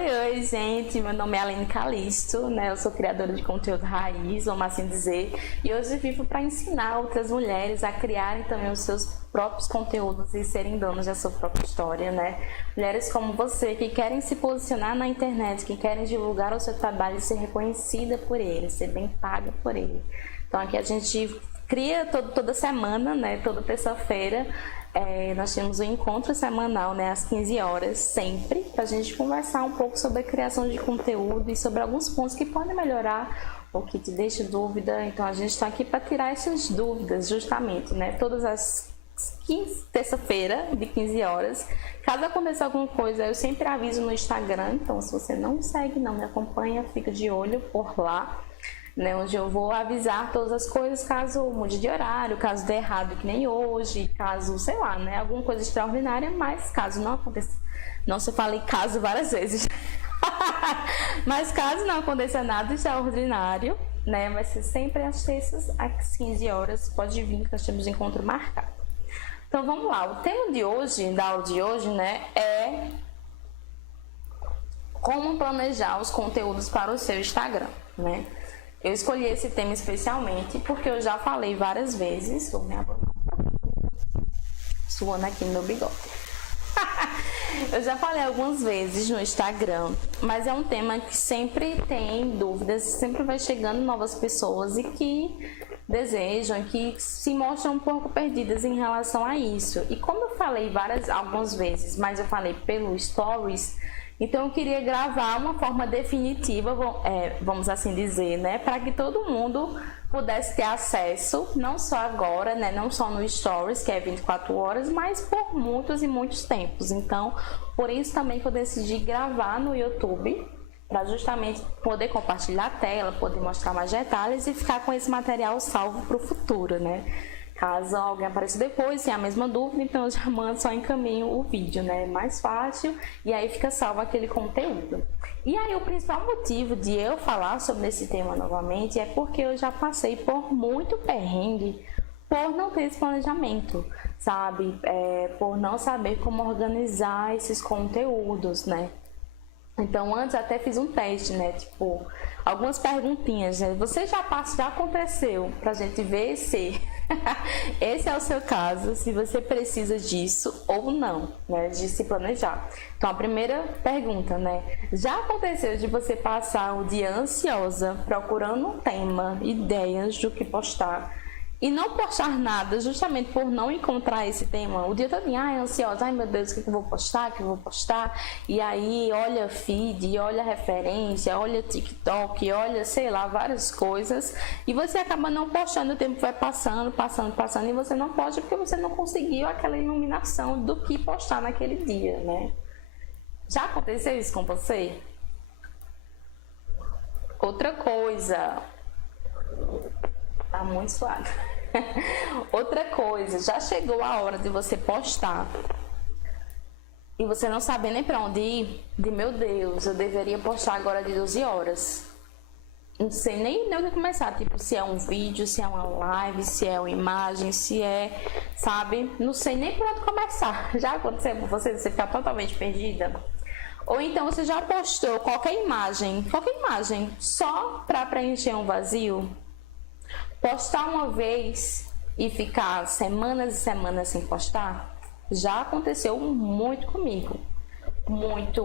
Oi, gente, meu nome é Aline Calisto, né? Eu sou criadora de conteúdo raiz, vamos assim dizer, e hoje vivo para ensinar outras mulheres a criarem também os seus próprios conteúdos e serem donas da sua própria história, né? Mulheres como você que querem se posicionar na internet, que querem divulgar o seu trabalho e ser reconhecida por ele, ser bem paga por ele. Então aqui a gente cria toda semana, né? Toda terça-feira. Nós temos um encontro semanal, né, às 15 horas, sempre, para a gente conversar um pouco sobre a criação de conteúdo e sobre alguns pontos que podem melhorar ou que te deixam dúvida. Então a gente está aqui para tirar essas dúvidas, justamente, né, todas as terça-feira, de 15 horas. Caso aconteça alguma coisa, eu sempre aviso no Instagram, então se você não me segue, não me acompanha, fica de olho por lá. Né, onde eu vou avisar todas as coisas caso mude de horário, caso dê errado que nem hoje, caso, sei lá, né, alguma coisa extraordinária, mas caso não aconteça, não se falei caso várias vezes, mas caso não aconteça nada extraordinário, né, vai ser sempre às terças às 15 horas, pode vir que nós temos um encontro marcado. Então vamos lá, o tema de hoje, da aula de hoje, né, é como planejar os conteúdos para o seu Instagram, né. Eu escolhi esse tema especialmente porque eu já falei várias vezes, vou me abandonar, suando aqui no meu bigode. Eu já falei algumas vezes no Instagram, mas é um tema que sempre tem dúvidas, sempre vai chegando novas pessoas e que desejam, que se mostram um pouco perdidas em relação a isso. E como eu falei algumas vezes, mas eu falei pelo Stories, então eu queria gravar uma forma definitiva, vamos assim dizer, né, para que todo mundo pudesse ter acesso, não só agora, né, não só no Stories, que é 24 horas, mas por muitos e muitos tempos. Então, por isso também que eu decidi gravar no YouTube, para justamente poder compartilhar a tela, poder mostrar mais detalhes e ficar com esse material salvo para o futuro, né? Caso alguém apareça depois, sem a mesma dúvida, então eu já mando, só encaminho o vídeo, né? É mais fácil e aí fica salvo aquele conteúdo. E aí o principal motivo de eu falar sobre esse tema novamente é porque eu já passei por muito perrengue por não ter esse planejamento, sabe? Por não saber como organizar esses conteúdos, né? Então, antes até fiz um teste, né? Tipo, algumas perguntinhas, né? Você já aconteceu, pra gente ver se esse é o seu caso, se você precisa disso ou não, né? De se planejar. Então, a primeira pergunta, né? Já aconteceu de você passar o dia ansiosa, procurando um tema, ideias do que postar, e não postar nada, justamente por não encontrar esse tema, o dia todo, ansiosa, ai meu Deus, o que eu vou postar, e aí olha feed, olha referência, olha TikTok, olha, sei lá, várias coisas, e você acaba não postando, o tempo vai passando, e você não posta porque você não conseguiu aquela iluminação do que postar naquele dia, né? Já aconteceu isso com você? Outra coisa, tá muito suave. Outra coisa, já chegou a hora de você postar e você não sabe nem pra onde ir? Meu Deus, eu deveria postar agora de 12 horas. Não sei nem onde começar, tipo, se é um vídeo, se é uma live, se é uma imagem, se é, sabe? Não sei nem por onde começar. Já aconteceu com você ficar totalmente perdida? Ou então você já postou qualquer imagem, só pra preencher um vazio? Postar uma vez e ficar semanas e semanas sem postar, já aconteceu muito comigo. Muito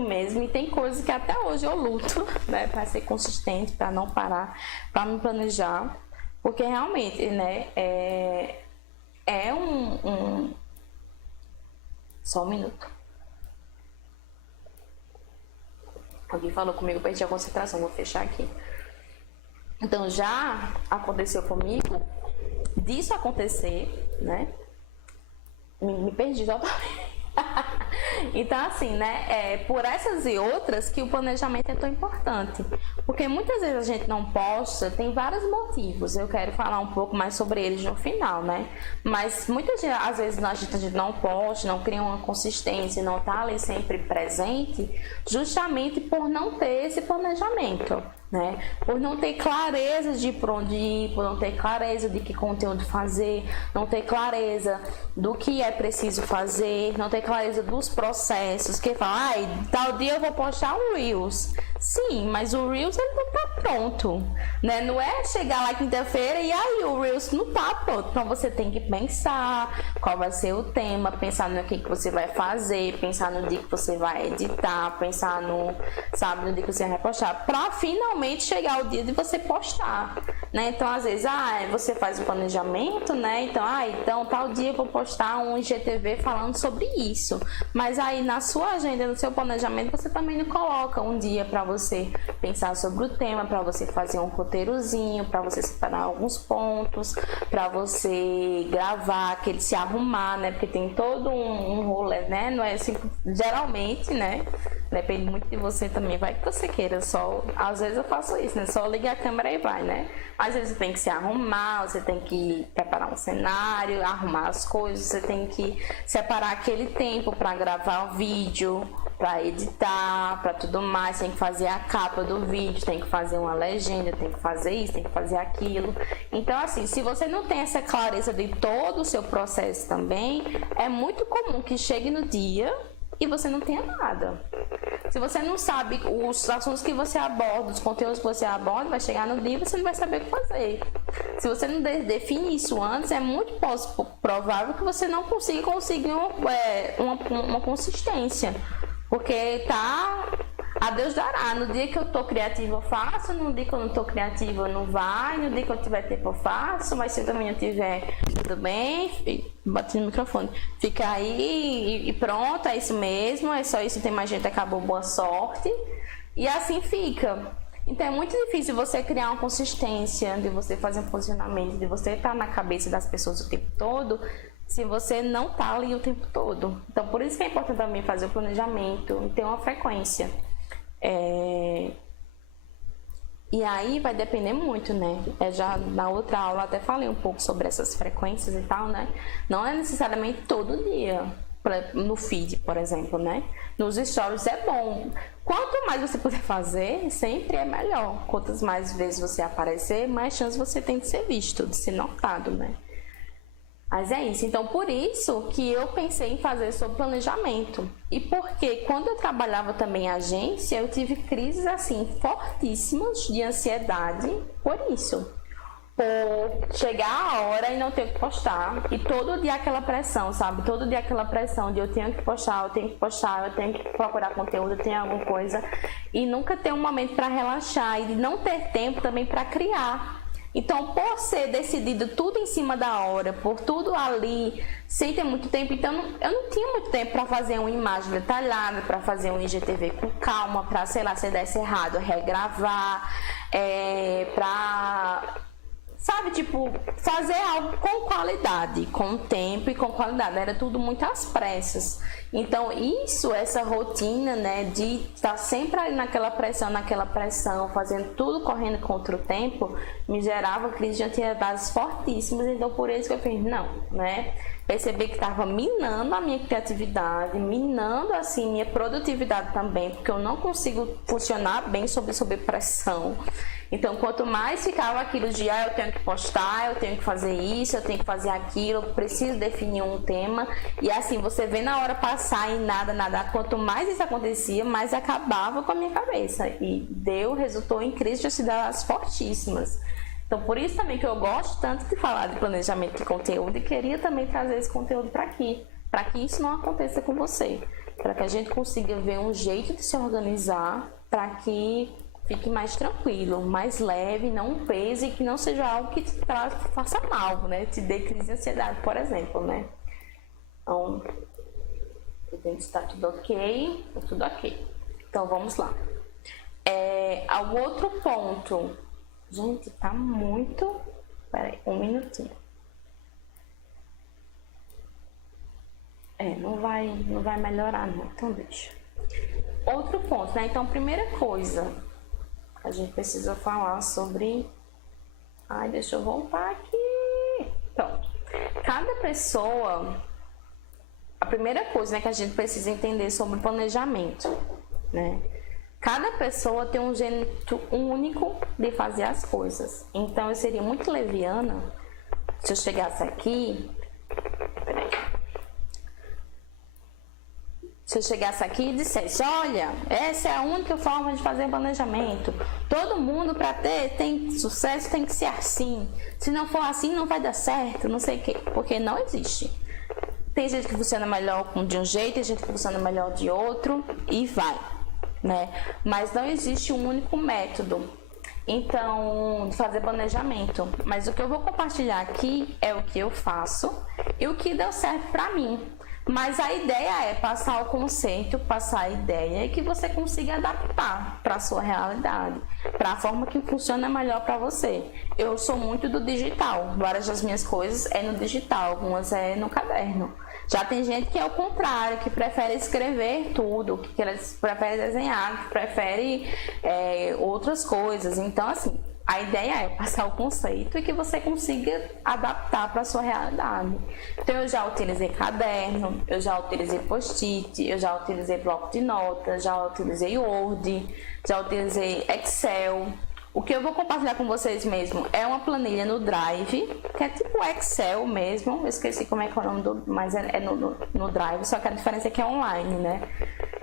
mesmo. E tem coisas que até hoje eu luto, né, para ser consistente, para não parar, para me planejar. Porque realmente, né, Só um minuto. Alguém falou comigo, perdi a concentração, vou fechar aqui. Então, já aconteceu comigo disso acontecer, né? Me perdi totalmente. Então, assim, né? Por essas e outras que o planejamento é tão importante. Porque muitas vezes a gente não posta, tem vários motivos. Eu quero falar um pouco mais sobre eles no final, né? Mas muitas às vezes a gente não posta, não cria uma consistência, não tá ali sempre presente, justamente por não ter esse planejamento. né? Por não ter clareza de por onde ir, por não ter clareza de que conteúdo fazer, não ter clareza do que é preciso fazer, não ter clareza dos processos, que fala, tal dia eu vou postar um Reels. Sim, mas o Reels ele não tá pronto, né? Não é chegar lá quinta-feira e aí o Reels não tá pronto. Então você tem que pensar qual vai ser o tema, pensar no que você vai fazer, pensar no dia que você vai editar, pensar no, sabe, no dia que você vai postar, pra finalmente chegar o dia de você postar, né? Então às vezes, você faz o planejamento, né? Então tal dia eu vou postar um IGTV falando sobre isso. Mas aí na sua agenda, no seu planejamento, você também não coloca um dia para você pensar sobre o tema, para você fazer um roteirozinho, para você separar alguns pontos, para você gravar, aquele se arrumar, né? Porque tem todo um rolê, né? Não é assim, geralmente, né? Depende muito de você também, vai que você queira, só às vezes eu faço isso, né? Só ligar a câmera e vai, né? Às vezes você tem que se arrumar, você tem que preparar um cenário, arrumar as coisas, você tem que separar aquele tempo para gravar o vídeo, para editar, para tudo mais, tem que fazer a capa do vídeo, tem que fazer uma legenda, tem que fazer isso, tem que fazer aquilo. Então assim, se você não tem essa clareza de todo o seu processo também, é muito comum que chegue no dia e você não tenha nada. Se você não sabe os assuntos que você aborda, os conteúdos que você aborda, vai chegar no dia e você não vai saber o que fazer. Se você não define isso antes, é muito provável que você não consiga conseguir uma consistência. Porque tá a Deus dará. No dia que eu tô criativa eu faço, no dia que eu não tô criativa não vai, no dia que eu tiver tempo eu faço, mas se eu também não tiver, tudo bem, bate no microfone, fica aí e pronto, é isso mesmo, é só isso, tem mais gente, acabou, boa sorte, e assim fica. Então é muito difícil você criar uma consistência, de você fazer um posicionamento, de você estar na cabeça das pessoas o tempo todo, se você não tá ali o tempo todo. Então por isso que é importante também fazer o planejamento e ter uma frequência. E aí vai depender muito, né? Já na outra aula até falei um pouco sobre essas frequências e tal, né? Não é necessariamente todo dia, no feed, por exemplo, né? Nos stories é bom. Quanto mais você puder fazer, sempre é melhor. Quantas mais vezes você aparecer, mais chance você tem de ser visto, de ser notado, né? Mas é isso. Então, por isso que eu pensei em fazer sobre planejamento. E porque quando eu trabalhava também em agência, eu tive crises assim fortíssimas de ansiedade por isso. Por chegar a hora e não ter que postar. E todo dia aquela pressão, sabe? Todo dia aquela pressão de eu tenho que postar, eu tenho que postar, eu tenho que procurar conteúdo, eu tenho alguma coisa. E nunca ter um momento para relaxar e não ter tempo também para criar. Então, por ser decidido tudo em cima da hora, por tudo ali, sem ter muito tempo, então eu não tinha muito tempo para fazer uma imagem detalhada, para fazer um IGTV com calma, para, sei lá, se desse errado, regravar, para, sabe, tipo, fazer algo com qualidade, com tempo e com qualidade. Era tudo muito às pressas. Então, essa rotina, né, de estar sempre ali naquela pressão, fazendo tudo correndo contra o tempo, me gerava crise de ansiedade fortíssimas. Então, por isso que eu fiz, não, né? Percebi que estava minando a minha criatividade, minando, assim, minha produtividade também, porque eu não consigo funcionar bem sob pressão. Então, quanto mais ficava aquilo de eu tenho que postar, eu tenho que fazer isso, eu tenho que fazer aquilo, eu preciso definir um tema. E assim, você vê na hora passar e nada. Quanto mais isso acontecia, mais acabava com a minha cabeça. E resultou em crises de ansiedade fortíssimas. Então, por isso também que eu gosto tanto de falar de planejamento de conteúdo e queria também trazer esse conteúdo para aqui. Para que isso não aconteça com você. Para que a gente consiga ver um jeito de se organizar para que fique mais tranquilo, mais leve, não um peso e que não seja algo que te faça mal, né? Te dê crise de ansiedade, por exemplo, né? Então, está tudo ok, tudo ok. Então, vamos lá. Algum outro ponto. Gente, tá muito... Peraí, um minutinho. Não vai melhorar, não. Então, deixa. Outro ponto, né? Então, primeira coisa... A gente precisa falar sobre... deixa eu voltar aqui. Pronto. Cada pessoa... A primeira coisa, né, que a gente precisa entender sobre planejamento, né? Cada pessoa tem um jeito único de fazer as coisas. Então eu seria muito leviana se eu chegasse aqui. Se eu chegasse aqui e dissesse, olha, essa é a única forma de fazer planejamento. Todo mundo para ter sucesso tem que ser assim. Se não for assim, não vai dar certo, não sei o quê. Porque não existe. Tem gente que funciona melhor de um jeito, tem gente que funciona melhor de outro e vai, né? Mas não existe um único método, então, de fazer planejamento. Mas o que eu vou compartilhar aqui é o que eu faço e o que deu certo para mim. Mas a ideia é passar o conceito, passar a ideia e que você consiga adaptar para a sua realidade, para a forma que funciona melhor para você. Eu sou muito do digital, várias das minhas coisas é no digital, algumas é no caderno. Já tem gente que é o contrário, que prefere escrever tudo, que prefere desenhar, que prefere outras coisas. Então, assim, a ideia é passar o conceito e que você consiga adaptar para a sua realidade. Então, eu já utilizei caderno, eu já utilizei post-it, eu já utilizei bloco de notas, já utilizei Word, já utilizei Excel. O que eu vou compartilhar com vocês mesmo é uma planilha no Drive, que é tipo Excel mesmo. Eu esqueci como é que é o nome mas é no Drive, só que a diferença é que é online, né?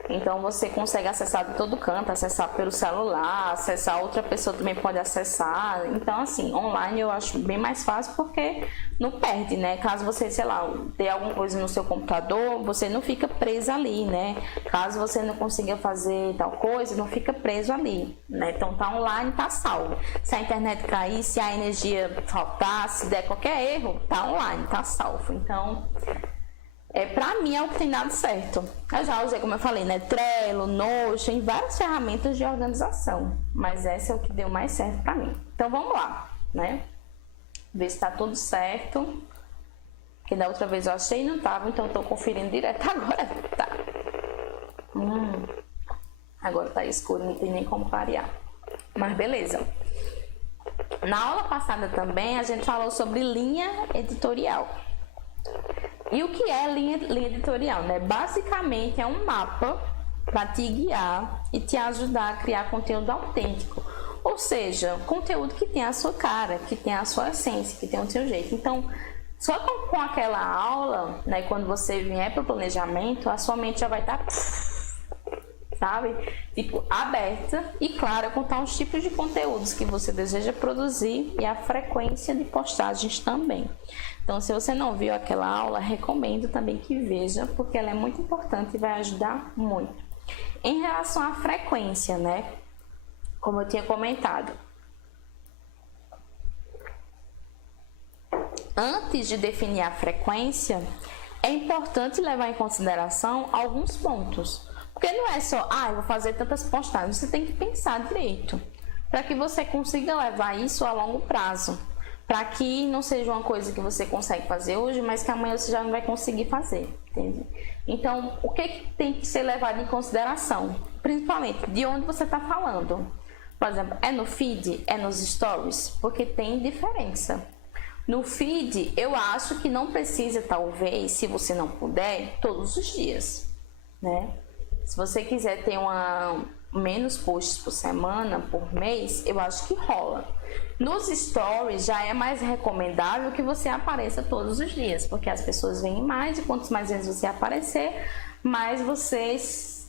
Então você consegue acessar de todo canto, acessar pelo celular, acessar, outra pessoa também pode acessar. Então, assim, online eu acho bem mais fácil porque não perde, né? Caso você, sei lá, tenha alguma coisa no seu computador, você não fica preso ali, né? Caso você não consiga fazer tal coisa, não fica preso ali, né? Então tá online, tá salvo. Se a internet cair, se a energia faltar, se der qualquer erro, tá online, tá salvo. Então, pra mim é o que tem dado certo. Eu já usei, como eu falei, né? Trello, Notion, várias ferramentas de organização. Mas essa é o que deu mais certo pra mim. Então vamos lá, né? Ver se tá tudo certo. Porque da outra vez eu achei e não tava, então eu tô conferindo direto agora. Tá. Agora tá escuro, não tem nem como clarear. Mas beleza. Na aula passada também a gente falou sobre linha editorial. E o que é linha editorial, né? Basicamente é um mapa para te guiar e te ajudar a criar conteúdo autêntico. Ou seja, conteúdo que tem a sua cara, que tem a sua essência, que tem o seu jeito. Então, só com aquela aula, né, quando você vier para o planejamento, a sua mente já vai estar, sabe? Tipo, aberta e clara quanto aos tipos de conteúdos que você deseja produzir e a frequência de postagens também. Então, se você não viu aquela aula, recomendo também que veja, porque ela é muito importante e vai ajudar muito. Em relação à frequência, né? Como eu tinha comentado, antes de definir a frequência, é importante levar em consideração alguns pontos. Porque não é só, eu vou fazer tantas postagens, você tem que pensar direito, para que você consiga levar isso a longo prazo. Para que não seja uma coisa que você consegue fazer hoje, mas que amanhã você já não vai conseguir fazer, entende? Então, o que tem que ser levado em consideração? Principalmente, de onde você está falando. Por exemplo, é no feed, é nos stories? Porque tem diferença. No feed, eu acho que não precisa, talvez, se você não puder, todos os dias, né? Se você quiser ter menos posts por semana, por mês, eu acho que rola. Nos stories já é mais recomendável que você apareça todos os dias, porque as pessoas veem mais e quanto mais vezes você aparecer, mais você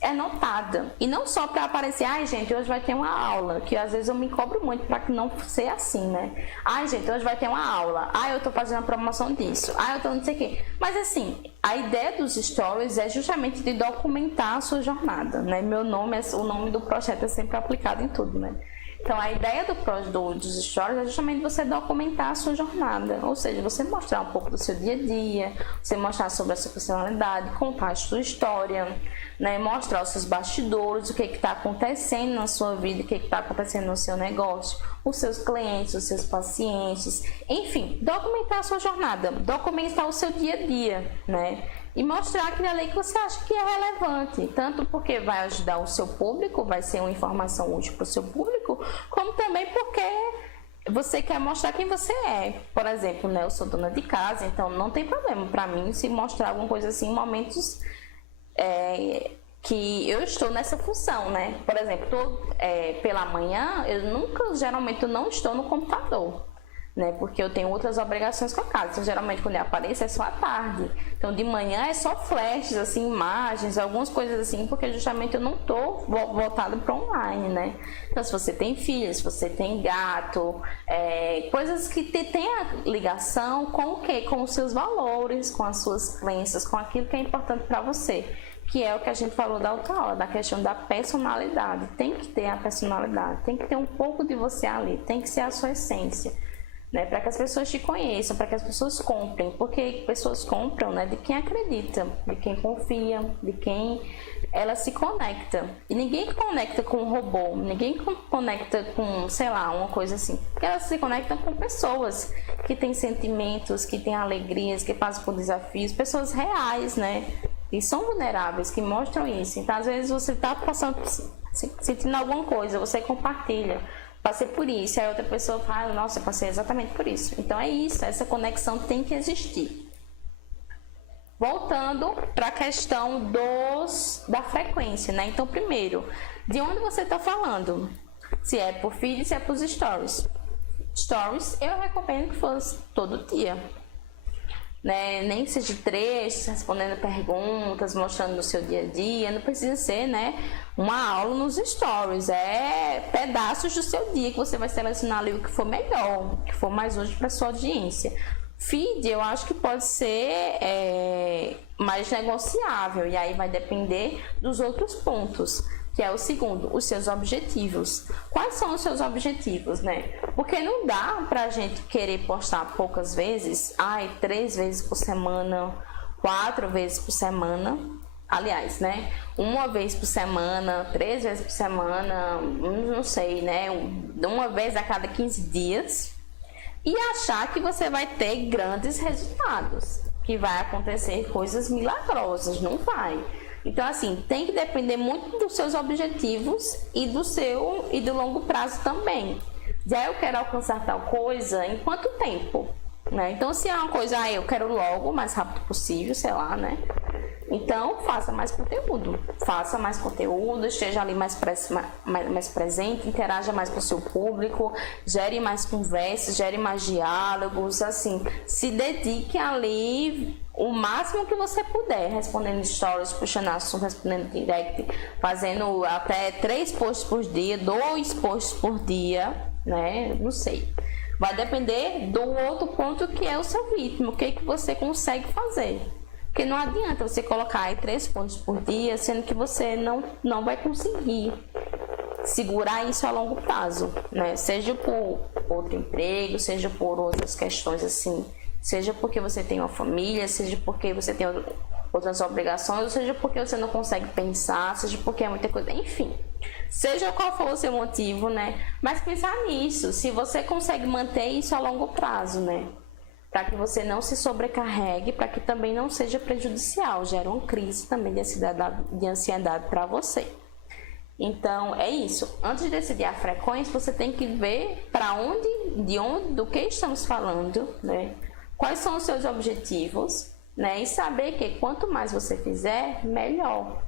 é notada. E não só para aparecer, gente, hoje vai ter uma aula, que às vezes eu me cobro muito para que não ser assim, né? Gente, hoje vai ter uma aula. Eu tô fazendo a promoção disso. Eu tô não sei o quê. Mas assim, a ideia dos stories é justamente de documentar a sua jornada, né? O nome do projeto é sempre aplicado em tudo, né? Então, a ideia dos stories é justamente você documentar a sua jornada, ou seja, você mostrar um pouco do seu dia a dia, você mostrar sobre a sua personalidade, contar a sua história, né? Mostrar os seus bastidores, o que está acontecendo na sua vida, o que está acontecendo no seu negócio, os seus clientes, os seus pacientes, enfim, documentar a sua jornada, documentar o seu dia a dia, né? E mostrar aquilo ali que você acha que é relevante, tanto porque vai ajudar o seu público, vai ser uma informação útil para o seu público, como também porque você quer mostrar quem você é. Por exemplo, né, eu sou dona de casa, então não tem problema para mim se mostrar alguma coisa assim em momentos que eu estou nessa função, né? Por exemplo, pela manhã, geralmente eu não estou no computador, né? Porque eu tenho outras obrigações com a casa. Então, geralmente quando eu apareço é só à tarde. Então, de manhã é só flashes, assim, imagens, algumas coisas assim, porque justamente eu não estou voltada para online, né? Então, se você tem filhos, se você tem gato, coisas que tem a ligação com o quê? Com os seus valores, com as suas crenças, com aquilo que é importante para você. Que é o que a gente falou da outra aula, da questão da personalidade. Tem que ter a personalidade, tem que ter um pouco de você ali, tem que ser a sua essência, né? Para que as pessoas te conheçam, para que as pessoas comprem, porque pessoas compram, né, de quem acredita, de quem confia, de quem ela se conecta. E ninguém conecta com um robô, ninguém conecta com, sei lá, uma coisa assim. Porque elas se conectam com pessoas que têm sentimentos, que têm alegrias, que passam por desafios, pessoas reais, né? E são vulneráveis, que mostram isso. Então, às vezes, você está passando, sentindo alguma coisa, você compartilha. Passei por isso, aí outra pessoa fala, nossa, eu passei exatamente por isso. Então, é isso, essa conexão tem que existir. Voltando para a questão da frequência, né? Então, primeiro, de onde você está falando? Se é por feed, se é por stories. Stories, eu recomendo que fosse todo dia. Né? Nem que seja trechos, respondendo perguntas, mostrando no seu dia a dia, não precisa ser, né, uma aula nos stories, é pedaços do seu dia que você vai selecionar ali o que for melhor, o que for mais útil para sua audiência. Feed, eu acho que pode ser mais negociável, e aí vai depender dos outros pontos, que é o segundo, os seus objetivos. Quais são os seus objetivos, né? Porque não dá pra gente querer postar poucas vezes, 3 vezes por semana, 4 vezes por semana, aliás, né? 1 vez por semana, 3 vezes por semana, não sei, né? 1 vez a cada 15 dias, e achar que você vai ter grandes resultados, que vai acontecer coisas milagrosas, não vai. Então, assim, tem que depender muito dos seus objetivos e do longo prazo também. Já eu quero alcançar tal coisa em quanto tempo, né? Então, se é uma coisa, eu quero logo, o mais rápido possível, sei lá, né? Então, faça mais conteúdo. Faça mais conteúdo, esteja ali mais presente, interaja mais com o seu público, gere mais conversas, gere mais diálogos, assim, se dedique ali o máximo que você puder, respondendo stories, puxando assunto, respondendo direct, fazendo até 3 posts por dia, 2 posts por dia, né? Não sei. Vai depender do outro ponto, que é o seu ritmo, o que você consegue fazer. Porque não adianta você colocar aí 3 posts por dia, sendo que você não vai conseguir segurar isso a longo prazo, né? Seja por outro emprego, seja por outras questões assim, seja porque você tem uma família, seja porque você tem outras obrigações, ou seja porque você não consegue pensar, seja porque é muita coisa, enfim. Seja qual for o seu motivo, né? Mas pensar nisso, se você consegue manter isso a longo prazo, né? Para que você não se sobrecarregue, para que também não seja prejudicial, gera uma crise também de ansiedade para você. Então, é isso. Antes de decidir a frequência, você tem que ver do que estamos falando, né? Quais são os seus objetivos, né? E saber que quanto mais você fizer, melhor.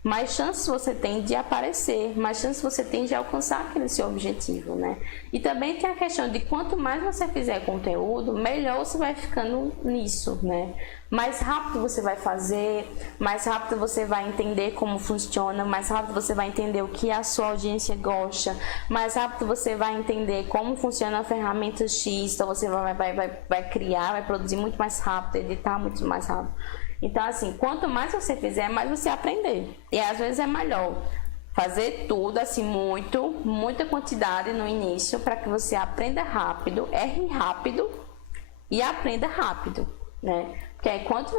Mais chances você tem de aparecer, mais chances você tem de alcançar aquele seu objetivo, né? E também tem a questão de quanto mais você fizer conteúdo, melhor você vai ficando nisso, né? Mais rápido você vai fazer, mais rápido você vai entender como funciona, mais rápido você vai entender o que a sua audiência gosta, mais rápido você vai entender como funciona a ferramenta X, então você vai criar, vai produzir muito mais rápido, editar muito mais rápido. Então, assim, quanto mais você fizer, mais você aprender. E às vezes é melhor fazer tudo, assim, muita quantidade no início, para que você aprenda rápido, erre rápido e aprenda rápido, né? Porque aí, quanto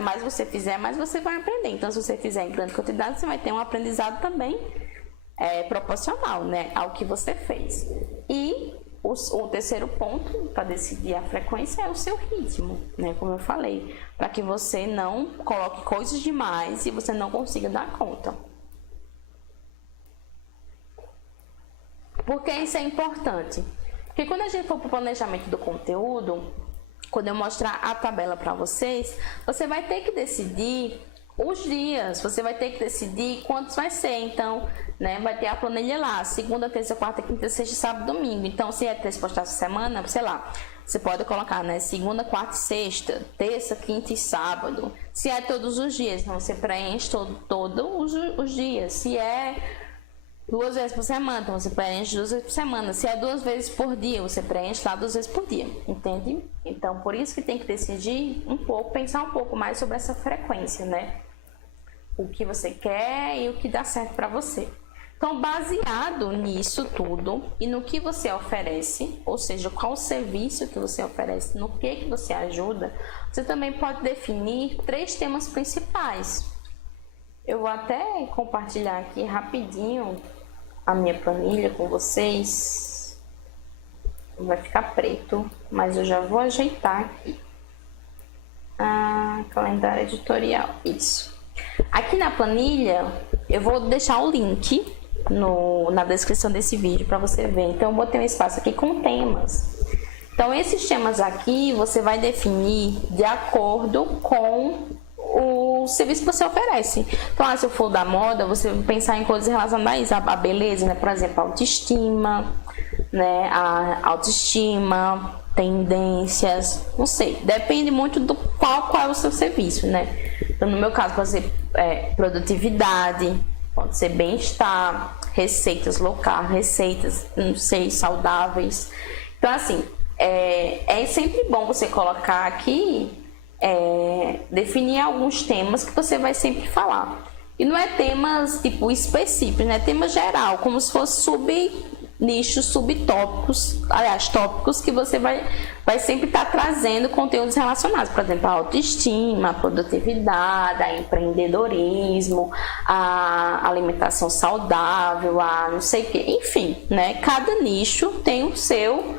mais você fizer, mais você vai aprender. Então, se você fizer em grande quantidade, você vai ter um aprendizado também proporcional, né, ao que você fez. E o terceiro ponto para decidir a frequência é o seu ritmo, né? Como eu falei, para que você não coloque coisas demais e você não consiga dar conta. Por que isso é importante? Porque quando a gente for para o planejamento do conteúdo, quando eu mostrar a tabela para vocês, você vai ter que decidir os dias, você vai ter que decidir quantos vai ser. Então, né, vai ter a planilha lá, segunda, terça, quarta, quinta, sexta, sábado, domingo. Então, se é 3 postagens por semana, sei lá, você pode colocar, né, segunda, quarta e sexta, terça, quinta e sábado. Se é todos os dias, então você preenche todos os dias. Se é 2 vezes por semana, então você preenche 2 vezes por semana. Se é 2 vezes por dia, você preenche lá 2 vezes por dia, entende? Então, por isso que tem que decidir um pouco, pensar um pouco mais sobre essa frequência, né? O que você quer e o que dá certo para você. Então, baseado nisso tudo e no que você oferece, ou seja, qual o serviço que você oferece, no que você ajuda, você também pode definir 3 temas principais. Eu vou até compartilhar aqui rapidinho a minha planilha com vocês. Vai ficar preto, mas eu já vou ajeitar aqui. Calendário editorial, isso. Aqui na planilha, eu vou deixar o link na descrição desse vídeo para você ver. Então, eu botei um espaço aqui com temas. Então, esses temas aqui, você vai definir de acordo com o serviço que você oferece. Então, se eu for da moda, você vai pensar em coisas relacionadas a isso, a beleza, né? Por exemplo, autoestima, né? A autoestima, tendências, não sei, depende muito do qual é o seu serviço, né? Então, no meu caso, pode ser produtividade, pode ser bem-estar, receitas locais, receitas, não sei, saudáveis. Então, assim, é sempre bom você colocar aqui, definir alguns temas que você vai sempre falar. E não é temas, tipo, específicos, né? Tema geral, como se fosse nichos, subtópicos, aliás, tópicos que você vai sempre estar trazendo conteúdos relacionados, por exemplo, a autoestima, a produtividade, a empreendedorismo, a alimentação saudável, a não sei o que, enfim, né? Cada nicho tem o seu,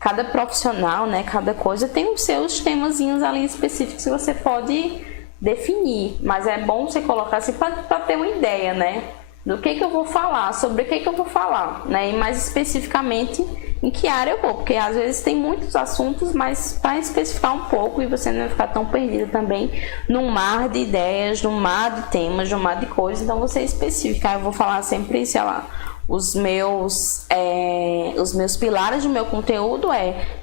cada profissional, né? Cada coisa tem os seus temazinhos ali específicos que você pode definir, mas é bom você colocar assim para ter uma ideia, né? Do que eu vou falar, sobre o que eu vou falar, né? E mais especificamente em que área eu vou, porque às vezes tem muitos assuntos, mas para especificar um pouco e você não vai ficar tão perdido também num mar de ideias, num mar de temas, num mar de coisas, então você especifica. Eu vou falar sempre, sei lá, os meus pilares do meu conteúdo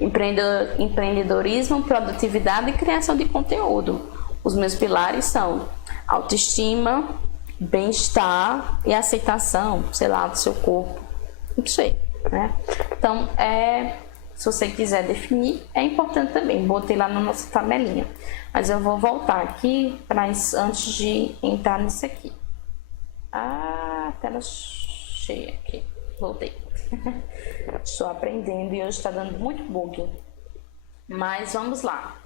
empreendedorismo, produtividade e criação de conteúdo. Os meus pilares são autoestima, bem-estar e aceitação, sei lá, do seu corpo, não sei, né? Então, se você quiser definir, é importante também, botei lá na nossa tabelinha, mas eu vou voltar aqui antes de entrar nisso aqui. Tela cheia aqui, voltei. Estou aprendendo e hoje está dando muito bug, mas vamos lá.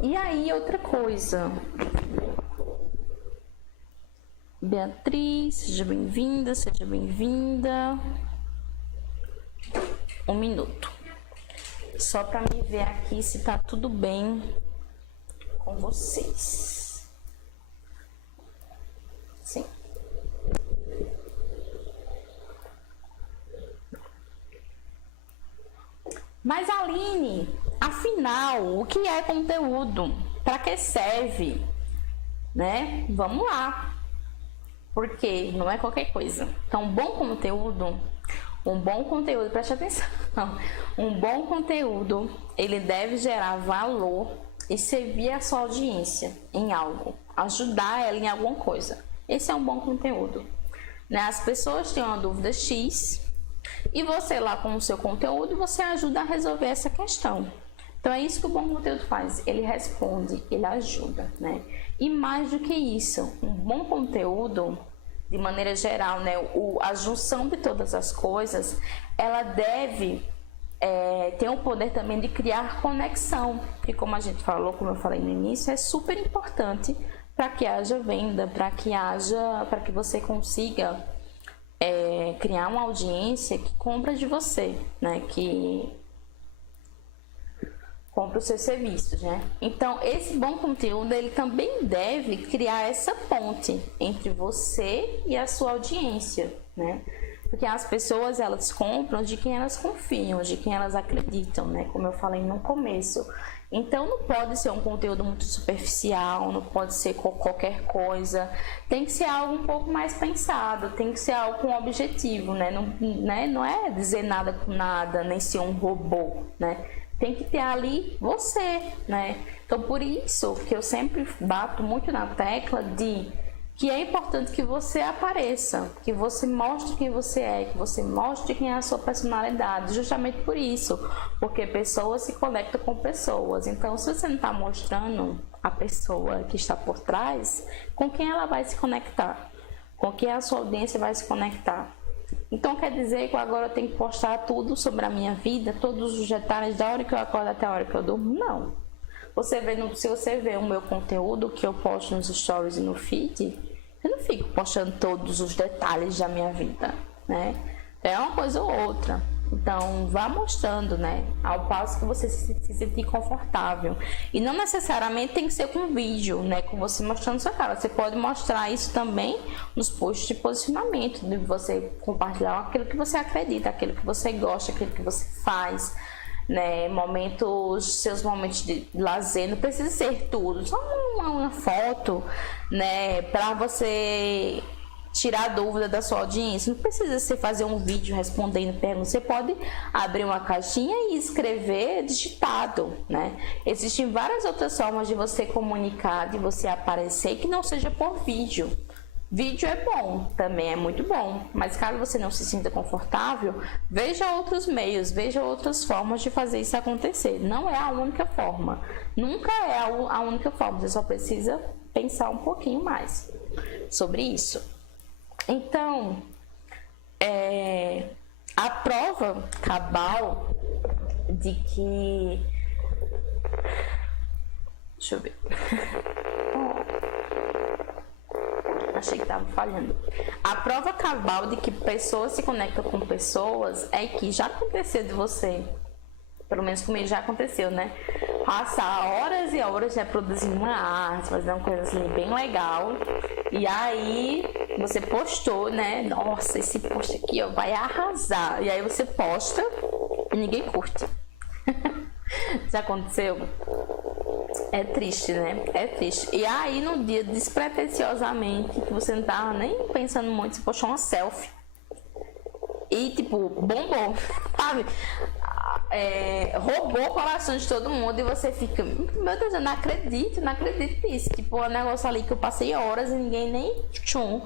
E aí, outra coisa, Beatriz, seja bem-vinda, seja bem-vinda. 1 minuto. Só para me ver aqui se tá tudo bem com vocês. Sim. Mas, Aline, afinal, o que é conteúdo? Para que serve? Né? Vamos lá. Porque não é qualquer coisa. Então, um bom conteúdo, preste atenção. Um bom conteúdo, ele deve gerar valor e servir a sua audiência em algo, ajudar ela em alguma coisa. Esse é um bom conteúdo, né? As pessoas têm uma dúvida X e você lá com o seu conteúdo, você ajuda a resolver essa questão. Então é isso que o bom conteúdo faz, ele responde, ele ajuda, né? E mais do que isso, um bom conteúdo, de maneira geral, né, a junção de todas as coisas, ela deve ter o poder também de criar conexão, que como a gente falou, como eu falei no início, é super importante para que haja venda, para que você consiga criar uma audiência que compra de você, né, que compra os seus serviços, né? Então, esse bom conteúdo, ele também deve criar essa ponte entre você e a sua audiência, né? Porque as pessoas, elas compram de quem elas confiam, de quem elas acreditam, né? Como eu falei no começo. Então não pode ser um conteúdo muito superficial, não pode ser qualquer coisa. Tem que ser algo um pouco mais pensado, tem que ser algo com objetivo, né? Não é dizer nada com nada, nem ser um robô, né? Tem que ter ali você, né? Então por isso que eu sempre bato muito na tecla de que é importante que você apareça, que você mostre quem você é, que você mostre quem é a sua personalidade, justamente por isso, porque pessoas se conectam com pessoas. Então, se você não está mostrando a pessoa que está por trás, com quem ela vai se conectar? Com quem a sua audiência vai se conectar? Então, quer dizer que agora eu tenho que postar tudo sobre a minha vida, todos os detalhes da hora que eu acordo até a hora que eu durmo? Não. Se você vê o meu conteúdo que eu posto nos stories e no feed, eu não fico postando todos os detalhes da minha vida, né? É uma coisa ou outra. Então, vá mostrando, né? Ao passo que você se sentir confortável. E não necessariamente tem que ser com vídeo, né? Com você mostrando sua cara. Você pode mostrar isso também nos posts de posicionamento, de você compartilhar aquilo que você acredita, aquilo que você gosta, aquilo que você faz, né? Seus momentos de lazer, não precisa ser tudo, só uma foto, né? Para você tirar a dúvida da sua audiência. Não precisa você fazer um vídeo respondendo perguntas. Você pode abrir uma caixinha e escrever digitado, né? Existem várias outras formas de você comunicar, de você aparecer, que não seja por vídeo. Vídeo é bom, também é muito bom, mas caso você não se sinta confortável, veja outros meios, veja outras formas de fazer isso acontecer. Não é a única forma, nunca é a única forma, você só precisa pensar um pouquinho mais sobre isso. Então, a prova cabal de que... Deixa eu ver... Achei que estava falhando. A prova cabal de que pessoas se conectam com pessoas é que já aconteceu de você, pelo menos comigo já aconteceu, né? Passar horas e horas reproduzindo uma arte, fazendo uma coisa assim bem legal. E aí você postou, né? Nossa, esse post aqui ó, vai arrasar. E aí você posta e ninguém curte. Já aconteceu? É triste, né? É triste. E aí no dia, despretensiosamente, que você não tava nem pensando muito, você postou uma selfie. E tipo, bombou, sabe? Roubou o coração de todo mundo e você fica, meu Deus, eu não acredito nisso. Tipo, um negócio ali que eu passei horas e ninguém nem tchum.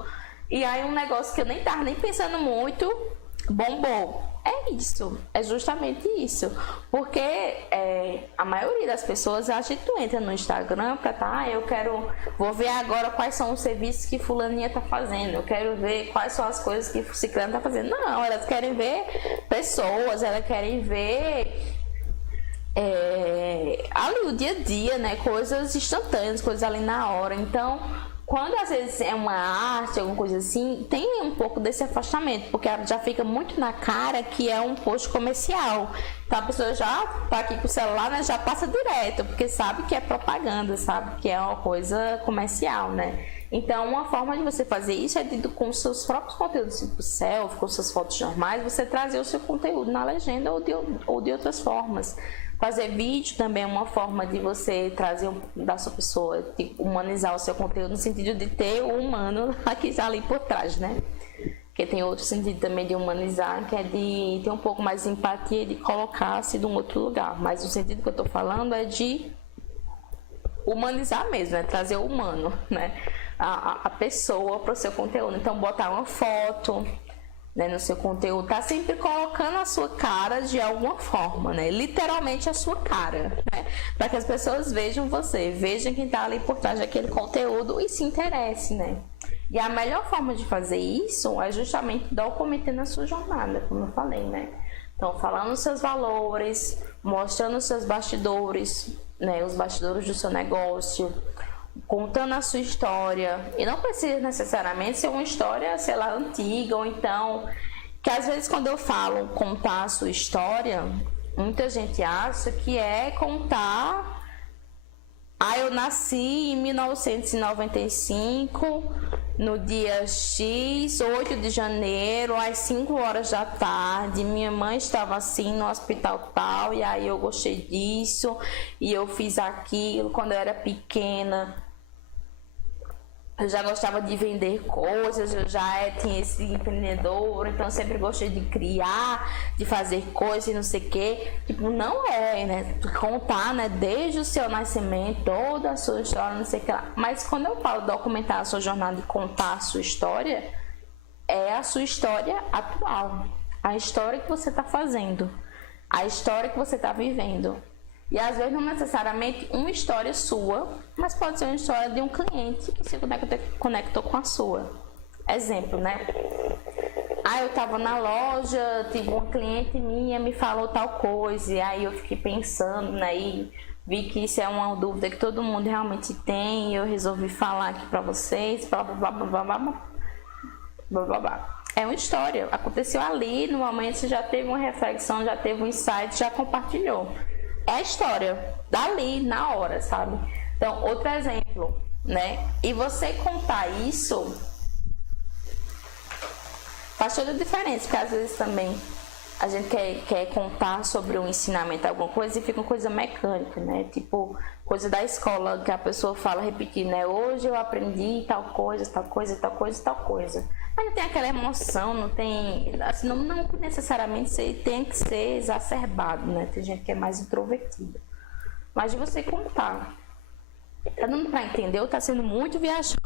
E aí um negócio que eu nem tava nem pensando muito, bombou. É isso, é justamente isso. Porque a maioria das pessoas acha que tu entra no Instagram pra vou ver agora quais são os serviços que fulaninha tá fazendo, eu quero ver quais são as coisas que o ciclano tá fazendo. Não, elas querem ver pessoas, elas querem ver ali o dia a dia, né? Coisas instantâneas, coisas ali na hora. Então, quando às vezes é uma arte, alguma coisa assim, tem um pouco desse afastamento, porque já fica muito na cara que é um post comercial. Então a pessoa já tá aqui com o celular, né, já passa direto, porque sabe que é propaganda, sabe que é uma coisa comercial, né? Então uma forma de você fazer isso é com seus próprios conteúdos, tipo selfie, com suas fotos normais, você trazer o seu conteúdo na legenda ou de outras formas. Fazer vídeo também é uma forma de você trazer da sua pessoa, tipo, humanizar o seu conteúdo no sentido de ter o humano aqui ali por trás, né? Porque tem outro sentido também de humanizar, que é de ter um pouco mais de empatia, de colocar-se de um outro lugar. Mas o sentido que eu tô falando é de humanizar mesmo, né? Trazer o humano, né? A pessoa para o seu conteúdo. Então, botar uma foto, né, no seu conteúdo, tá sempre colocando a sua cara de alguma forma, né? Literalmente a sua cara, né? Para que as pessoas vejam você, vejam quem tá ali por trás daquele conteúdo e se interesse, né? E a melhor forma de fazer isso é justamente documentando a sua jornada, como eu falei, né? Então, falando os seus valores, mostrando os seus bastidores, né? Os bastidores do seu negócio, contando a sua história. E não precisa necessariamente ser uma história, sei lá, antiga, ou então, que às vezes quando eu falo contar a sua história, muita gente acha que é contar: eu nasci em 1995 no dia X, 8 de janeiro, às 5 horas da tarde, minha mãe estava assim no hospital tal, e aí eu gostei disso, e eu fiz aquilo quando eu era pequena. Eu já gostava de vender coisas, eu já tinha esse empreendedor, então eu sempre gostei de criar, de fazer coisas e não sei o quê. Tipo, não é, né? Contar, né? Desde o seu nascimento, toda a sua história, não sei o que lá. Mas quando eu falo documentar a sua jornada e contar a sua história, é a sua história atual. A história que você está fazendo. A história que você está vivendo. E às vezes não necessariamente uma história sua, mas pode ser uma história de um cliente que se conectou com a sua. Exemplo, né? Eu estava na loja, tive uma cliente minha, me falou tal coisa, e aí eu fiquei pensando, né? E vi que isso é uma dúvida que todo mundo realmente tem, e eu resolvi falar aqui pra vocês, blá blá blá blá blá blá blá blá blá. É uma história, aconteceu ali, no momento você já teve uma reflexão, já teve um insight, já compartilhou. É a história, dali, na hora, sabe? Então, outro exemplo, né? E você contar isso faz toda a diferença, porque às vezes também a gente quer contar sobre um ensinamento, alguma coisa, e fica uma coisa mecânica, né? Tipo, coisa da escola, que a pessoa fala, repetir, né? Hoje eu aprendi tal coisa, tal coisa, tal coisa, tal coisa. Mas não tem aquela emoção, não tem... Assim, não necessariamente tem que ser exacerbado, né? Tem gente que é mais introvertida. Mas de você contar. Tá dando pra entender ou tá sendo muito viajosa?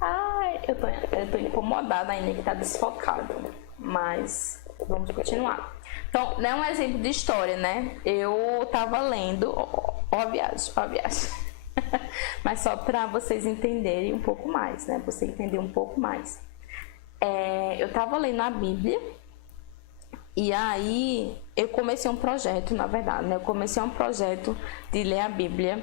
Ai, eu tô incomodada ainda que tá desfocada. Mas vamos continuar. Então, não é um exemplo de história, né? Eu tava lendo... Ó a viagem. Mas só para vocês entenderem um pouco mais, né? Você entender um pouco mais. Eu estava lendo a Bíblia e aí eu comecei um projeto, na verdade, né? Eu comecei um projeto de ler a Bíblia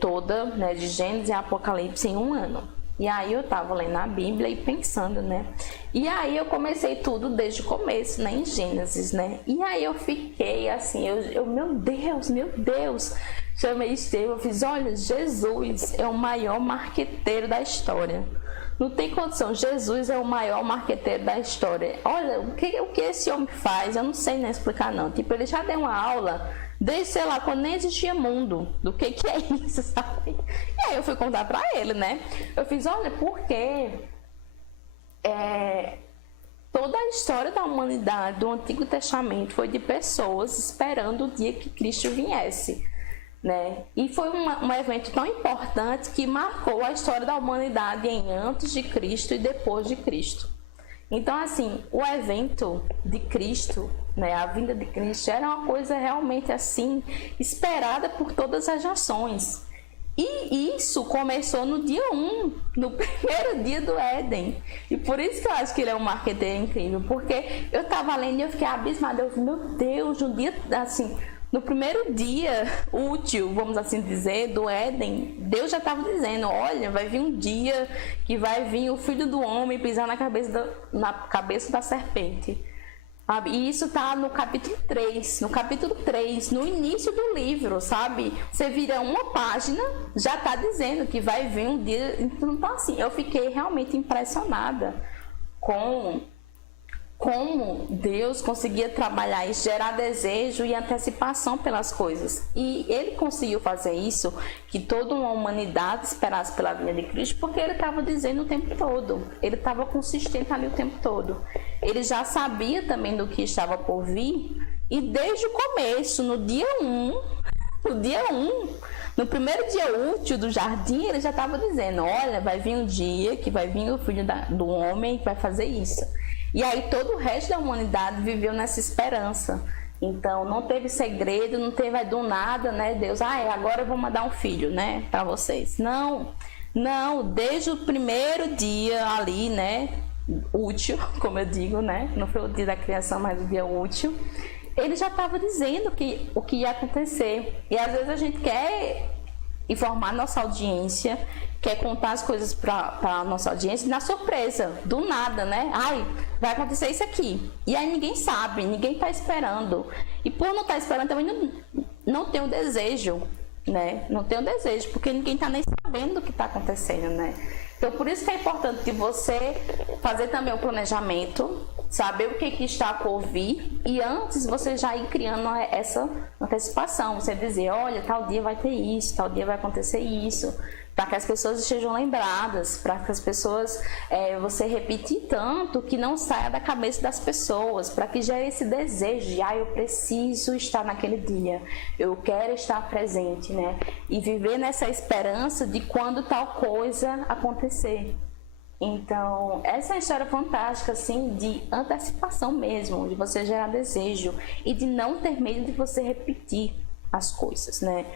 toda, né? De Gênesis e Apocalipse em um ano. E aí eu estava lendo a Bíblia e pensando, né? E aí eu comecei tudo desde o começo, né? Em Gênesis, né? E aí eu fiquei assim, meu Deus... Chamei Estevão, fiz, olha, Jesus é o maior marqueteiro da história. Não tem condição, Jesus é o maior marqueteiro da história. Olha, o que esse homem faz, eu não sei nem explicar não. Tipo, ele já deu uma aula, desde, sei lá, quando nem existia mundo, do que é isso, sabe? E aí eu fui contar pra ele, né? Eu fiz, olha, porque toda a história da humanidade, do Antigo Testamento, foi de pessoas esperando o dia que Cristo viesse. Né? E foi um evento tão importante que marcou a história da humanidade em antes de Cristo e depois de Cristo. Então, assim, o evento de Cristo, né, a vinda de Cristo, era uma coisa realmente assim, esperada por todas as nações. E isso começou no dia 1, no primeiro dia do Éden. E por isso que eu acho que ele é um marqueteiro incrível, porque eu estava lendo e eu fiquei abismada. Eu falei, meu Deus, um dia assim... No primeiro dia útil, vamos assim dizer, do Éden, Deus já estava dizendo, olha, vai vir um dia que vai vir o Filho do Homem pisar na cabeça da serpente. Sabe? E isso está no capítulo 3. No capítulo 3, no início do livro, sabe? Você vira uma página, já está dizendo que vai vir um dia... Então, assim, eu fiquei realmente impressionada com... como Deus conseguia trabalhar e gerar desejo e antecipação pelas coisas. E ele conseguiu fazer isso, que toda uma humanidade esperasse pela vinda de Cristo, porque ele estava dizendo o tempo todo. Ele estava consistente ali o tempo todo. Ele já sabia também do que estava por vir, e desde o começo, no dia 1, no primeiro dia útil do jardim, ele já estava dizendo, olha, vai vir um dia que vai vir o Filho do Homem que vai fazer isso. E aí todo o resto da humanidade viveu nessa esperança. Então não teve segredo, não teve do nada, né? Deus, agora eu vou mandar um filho, né? Para vocês. Não, desde o primeiro dia ali, né? Útil, como eu digo, né? Não foi o dia da criação, mas o dia útil. Ele já estava dizendo o que ia acontecer. E às vezes a gente quer informar nossa audiência, quer contar as coisas para a nossa audiência na surpresa, do nada, né? Vai acontecer isso aqui. E aí ninguém sabe, ninguém está esperando. E por não estar esperando, também não tem o desejo né? Não tenho desejo, porque ninguém tá nem sabendo do que tá acontecendo, né? Então, por isso que é importante você fazer também o planejamento, saber o que está por vir e antes você já ir criando essa antecipação. Você dizer, olha, tal dia vai ter isso, tal dia vai acontecer isso, para que as pessoas estejam lembradas, para que as pessoas, você repetir tanto que não saia da cabeça das pessoas, para que gere esse desejo de, eu preciso estar naquele dia, eu quero estar presente, né? E viver nessa esperança de quando tal coisa acontecer. Então, essa é uma história fantástica, assim, de antecipação mesmo, de você gerar desejo e de não ter medo de você repetir as coisas, né?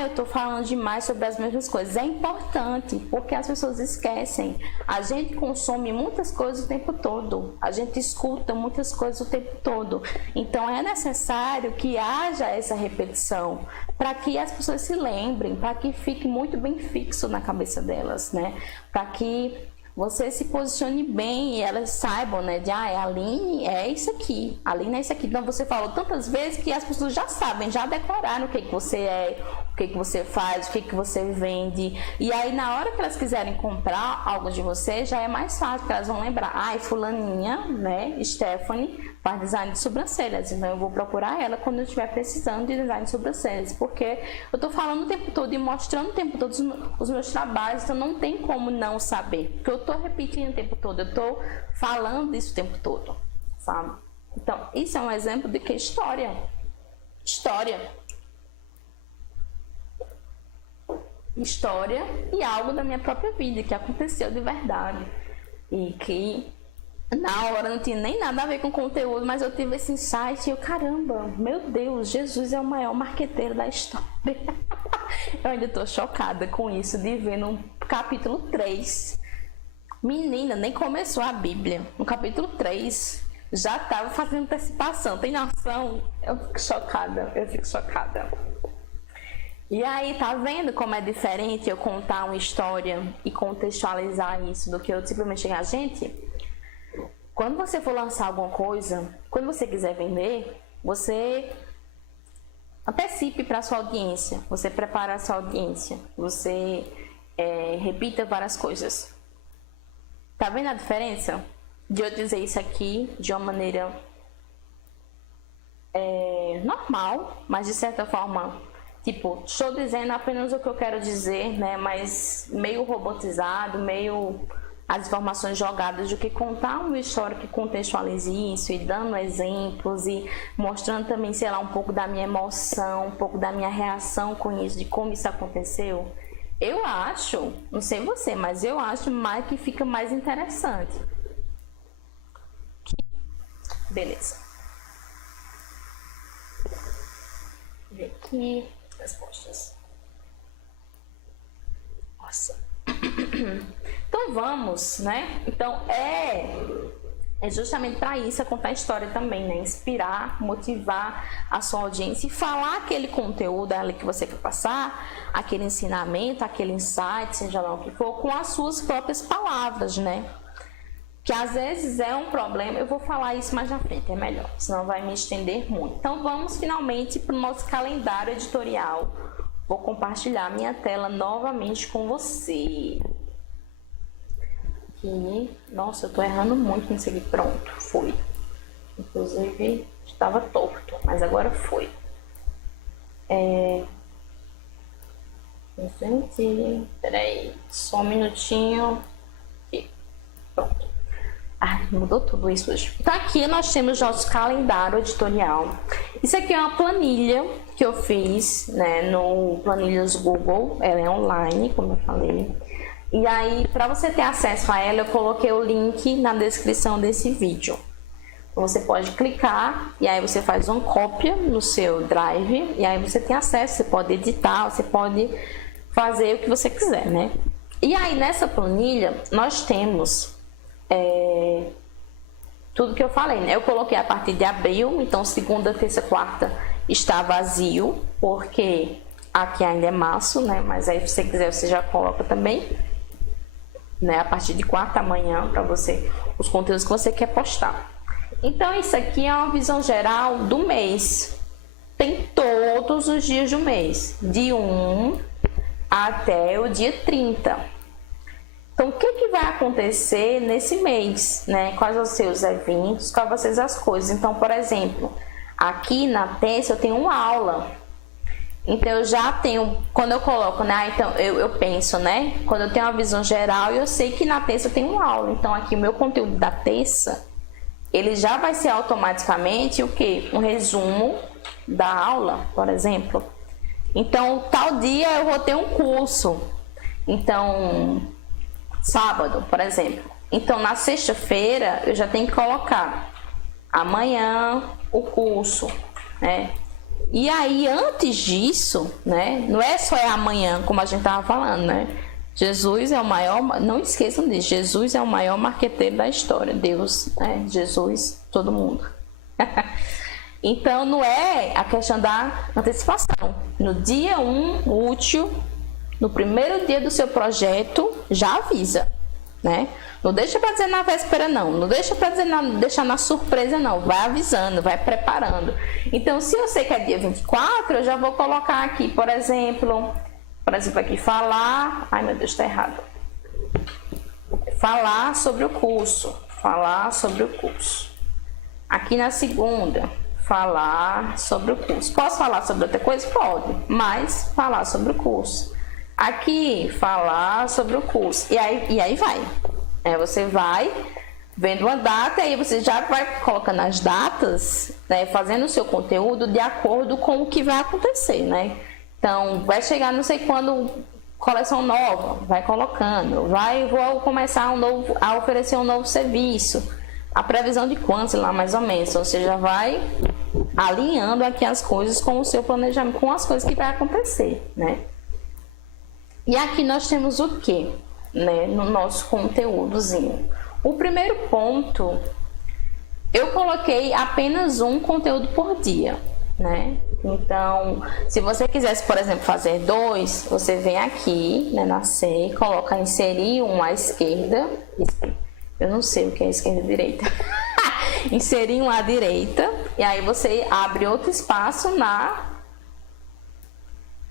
Eu tô falando demais sobre as mesmas coisas. É importante, porque as pessoas esquecem. A gente consome muitas coisas o tempo todo. A gente escuta muitas coisas o tempo todo. Então, é necessário que haja essa repetição para que as pessoas se lembrem, para que fique muito bem fixo na cabeça delas, né? Para que você se posicione bem e elas saibam, né? A Aline é isso aqui, a Aline é isso aqui. Então você falou tantas vezes que as pessoas já sabem, já decoraram o que você é, o que você faz, o que você vende. E aí na hora que elas quiserem comprar algo de você, já é mais fácil, porque elas vão lembrar, fulaninha, né? Stephanie faz design de sobrancelhas, então eu vou procurar ela quando eu estiver precisando de design de sobrancelhas, porque eu tô falando o tempo todo e mostrando o tempo todo os meus trabalhos, então não tem como não saber, porque eu tô repetindo o tempo todo, eu tô falando isso o tempo todo, sabe? Então, isso é um exemplo de que história e algo da minha própria vida que aconteceu de verdade e que na hora não tinha nem nada a ver com conteúdo, mas eu tive esse insight e eu, caramba, meu Deus, Jesus é o maior marqueteiro da história. Eu ainda tô chocada com isso, de ver no capítulo 3, menina, nem começou a Bíblia, no capítulo 3 já tava fazendo antecipação, tem noção? Eu fico chocada. E aí, tá vendo como é diferente eu contar uma história e contextualizar isso do que eu simplesmente chegar, gente... Quando você for lançar alguma coisa, quando você quiser vender, você antecipe para a sua audiência, você prepara a sua audiência, você repita várias coisas. Tá vendo a diferença de eu dizer isso aqui de uma maneira normal, mas de certa forma, tipo, estou dizendo apenas o que eu quero dizer, né? Mas meio robotizado, meio... as informações jogadas, do que contar uma história que contextualize isso e dando exemplos e mostrando também, sei lá, um pouco da minha emoção, um pouco da minha reação com isso, de como isso aconteceu. Eu acho, não sei você, mas eu acho mais que fica mais interessante. Beleza. Vou ver aqui respostas. Nossa. Então vamos, né? Então é justamente para isso, é contar história também, né? Inspirar, motivar a sua audiência e falar aquele conteúdo ali que você quer passar, aquele ensinamento, aquele insight, seja lá o que for, com as suas próprias palavras, né? Que às vezes é um problema, eu vou falar isso mais na frente, é melhor, senão vai me estender muito. Então vamos finalmente para o nosso calendário editorial. Vou compartilhar minha tela novamente com você. Aqui. Nossa, eu tô errando muito nisso aqui. Pronto, foi. Inclusive, estava torto, mas agora foi. Gente, peraí, só um minutinho. Aqui. Pronto. Mudou tudo isso hoje. Então aqui nós temos nosso calendário editorial. Isso aqui é uma planilha que eu fiz, né, no Planilhas Google. Ela é online, como eu falei. E aí, para você ter acesso a ela, eu coloquei o link na descrição desse vídeo. Então, você pode clicar e aí você faz uma cópia no seu Drive e aí você tem acesso, você pode editar, você pode fazer o que você quiser, né? E aí, nessa planilha, nós temos tudo que eu falei, né? Eu coloquei a partir de abril, então segunda, terça, quarta está vazio, porque aqui ainda é março, né? Mas aí, se você quiser, você já coloca também, né? A partir de quarta amanhã, para você, os conteúdos que você quer postar. Então, isso aqui é uma visão geral do mês, tem todos os dias do mês, de 1 até o dia 30. Então, o que vai acontecer nesse mês, né? Quais vão ser os eventos, quais vão ser as coisas. Então, por exemplo, aqui na terça eu tenho uma aula. Então, eu já tenho, quando eu coloco, né? Então, eu penso, né? Quando eu tenho uma visão geral, eu sei que na terça eu tenho uma aula. Então, aqui o meu conteúdo da terça, ele já vai ser automaticamente o quê? Um resumo da aula, por exemplo. Então, tal dia eu vou ter um curso. Então, sábado, por exemplo. Então, na sexta-feira, eu já tenho que colocar amanhã o curso, né? E aí, antes disso, né? Não é só amanhã, como a gente estava falando, né? Jesus é o maior, não esqueçam disso, Jesus é o maior marqueteiro da história. Deus, né? Jesus, todo mundo. Então, não é a questão da antecipação. No dia 1 útil, no primeiro dia do seu projeto, já avisa, né? Não deixa para dizer na véspera, não. Não deixa para deixar na surpresa, não. Vai avisando, vai preparando. Então, se eu sei que é dia 24, eu já vou colocar aqui, por exemplo aqui, falar... Ai, meu Deus, está errado. Falar sobre o curso. Falar sobre o curso. Aqui na segunda, falar sobre o curso. Posso falar sobre outra coisa? Pode, mas falar sobre o curso. Aqui, falar sobre o curso. E aí vai. Você vai vendo uma data, e aí você já vai colocando as datas, né, fazendo o seu conteúdo de acordo com o que vai acontecer, né? Então, vai chegar não sei quando coleção nova, vai colocando. Vou começar a oferecer um novo serviço. A previsão de quanto, lá mais ou menos. Então, você já vai alinhando aqui as coisas com o seu planejamento, com as coisas que vai acontecer, né? E aqui nós temos o que, né, no nosso conteúdozinho? O primeiro ponto, eu coloquei apenas um conteúdo por dia, né? Então, se você quisesse, por exemplo, fazer 2, você vem aqui, né, na C, coloca inserir um à esquerda. Eu não sei o que é esquerda e direita. Inserir um à direita, e aí você abre outro espaço na...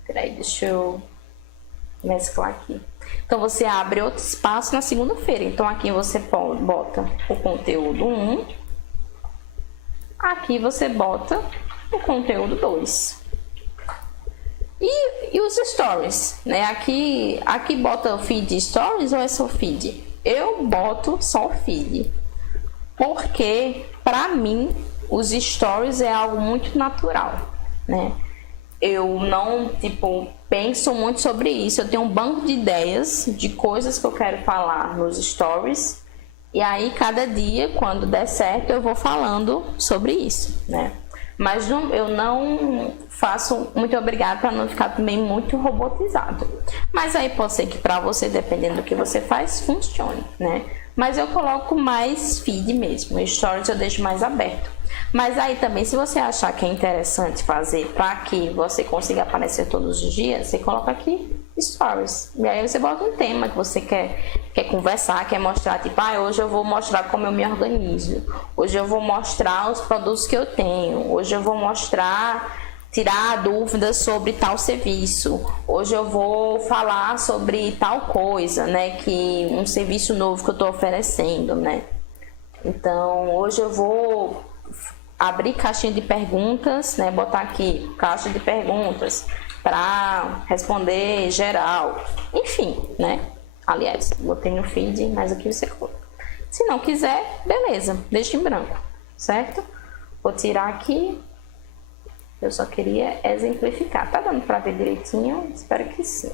Peraí, deixa eu mesclar aqui. Então, você abre outro espaço na segunda-feira. Então, aqui você bota o conteúdo 1. Aqui você bota o conteúdo 2. E os stories, né? Aqui bota o feed stories ou é só feed? Eu boto só o feed. Porque, para mim, os stories é algo muito natural, né? Eu não, penso muito sobre isso. Eu tenho um banco de ideias de coisas que eu quero falar nos stories. E aí, cada dia, quando der certo, eu vou falando sobre isso, né? Mas eu não faço muito obrigado para não ficar também muito robotizado. Mas aí pode ser que para você, dependendo do que você faz, funcione, né? Mas eu coloco mais feed mesmo. Stories eu deixo mais aberto. Mas aí também, se você achar que é interessante fazer para que você consiga aparecer todos os dias, você coloca aqui stories. E aí você bota um tema que você quer conversar, quer mostrar, hoje eu vou mostrar como eu me organizo. Hoje eu vou mostrar os produtos que eu tenho. Hoje eu vou tirar dúvidas sobre tal serviço. Hoje eu vou falar sobre tal coisa, né? Um serviço novo que eu estou oferecendo, né? Então, hoje eu vou abrir caixinha de perguntas, né? Botar aqui, caixa de perguntas para responder geral. Enfim, né? Aliás, botei no feed, mas aqui você coloca. Se não quiser, beleza, deixa em branco, certo? Vou tirar aqui. Eu só queria exemplificar. Tá dando para ver direitinho? Espero que sim.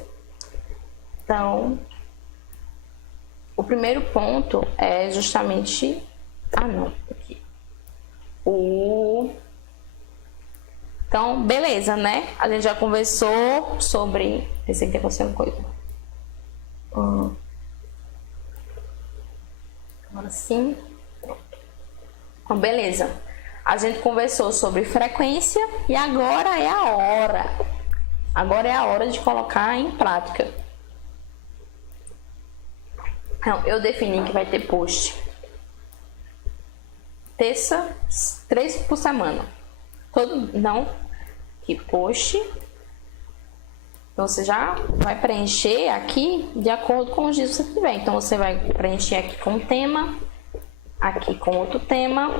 Então, o primeiro ponto é justamente... aqui. Então, beleza, né? A gente já conversou sobre... Esse aqui tá acontecendo coisa. Agora sim. Então, beleza. A gente conversou sobre frequência e agora é a hora. Agora é a hora de colocar em prática. Então, eu defini que vai ter post terça, 3 por semana. que post. Então você já vai preencher aqui de acordo com os dias que você tiver. Então você vai preencher aqui com um tema, aqui com outro tema,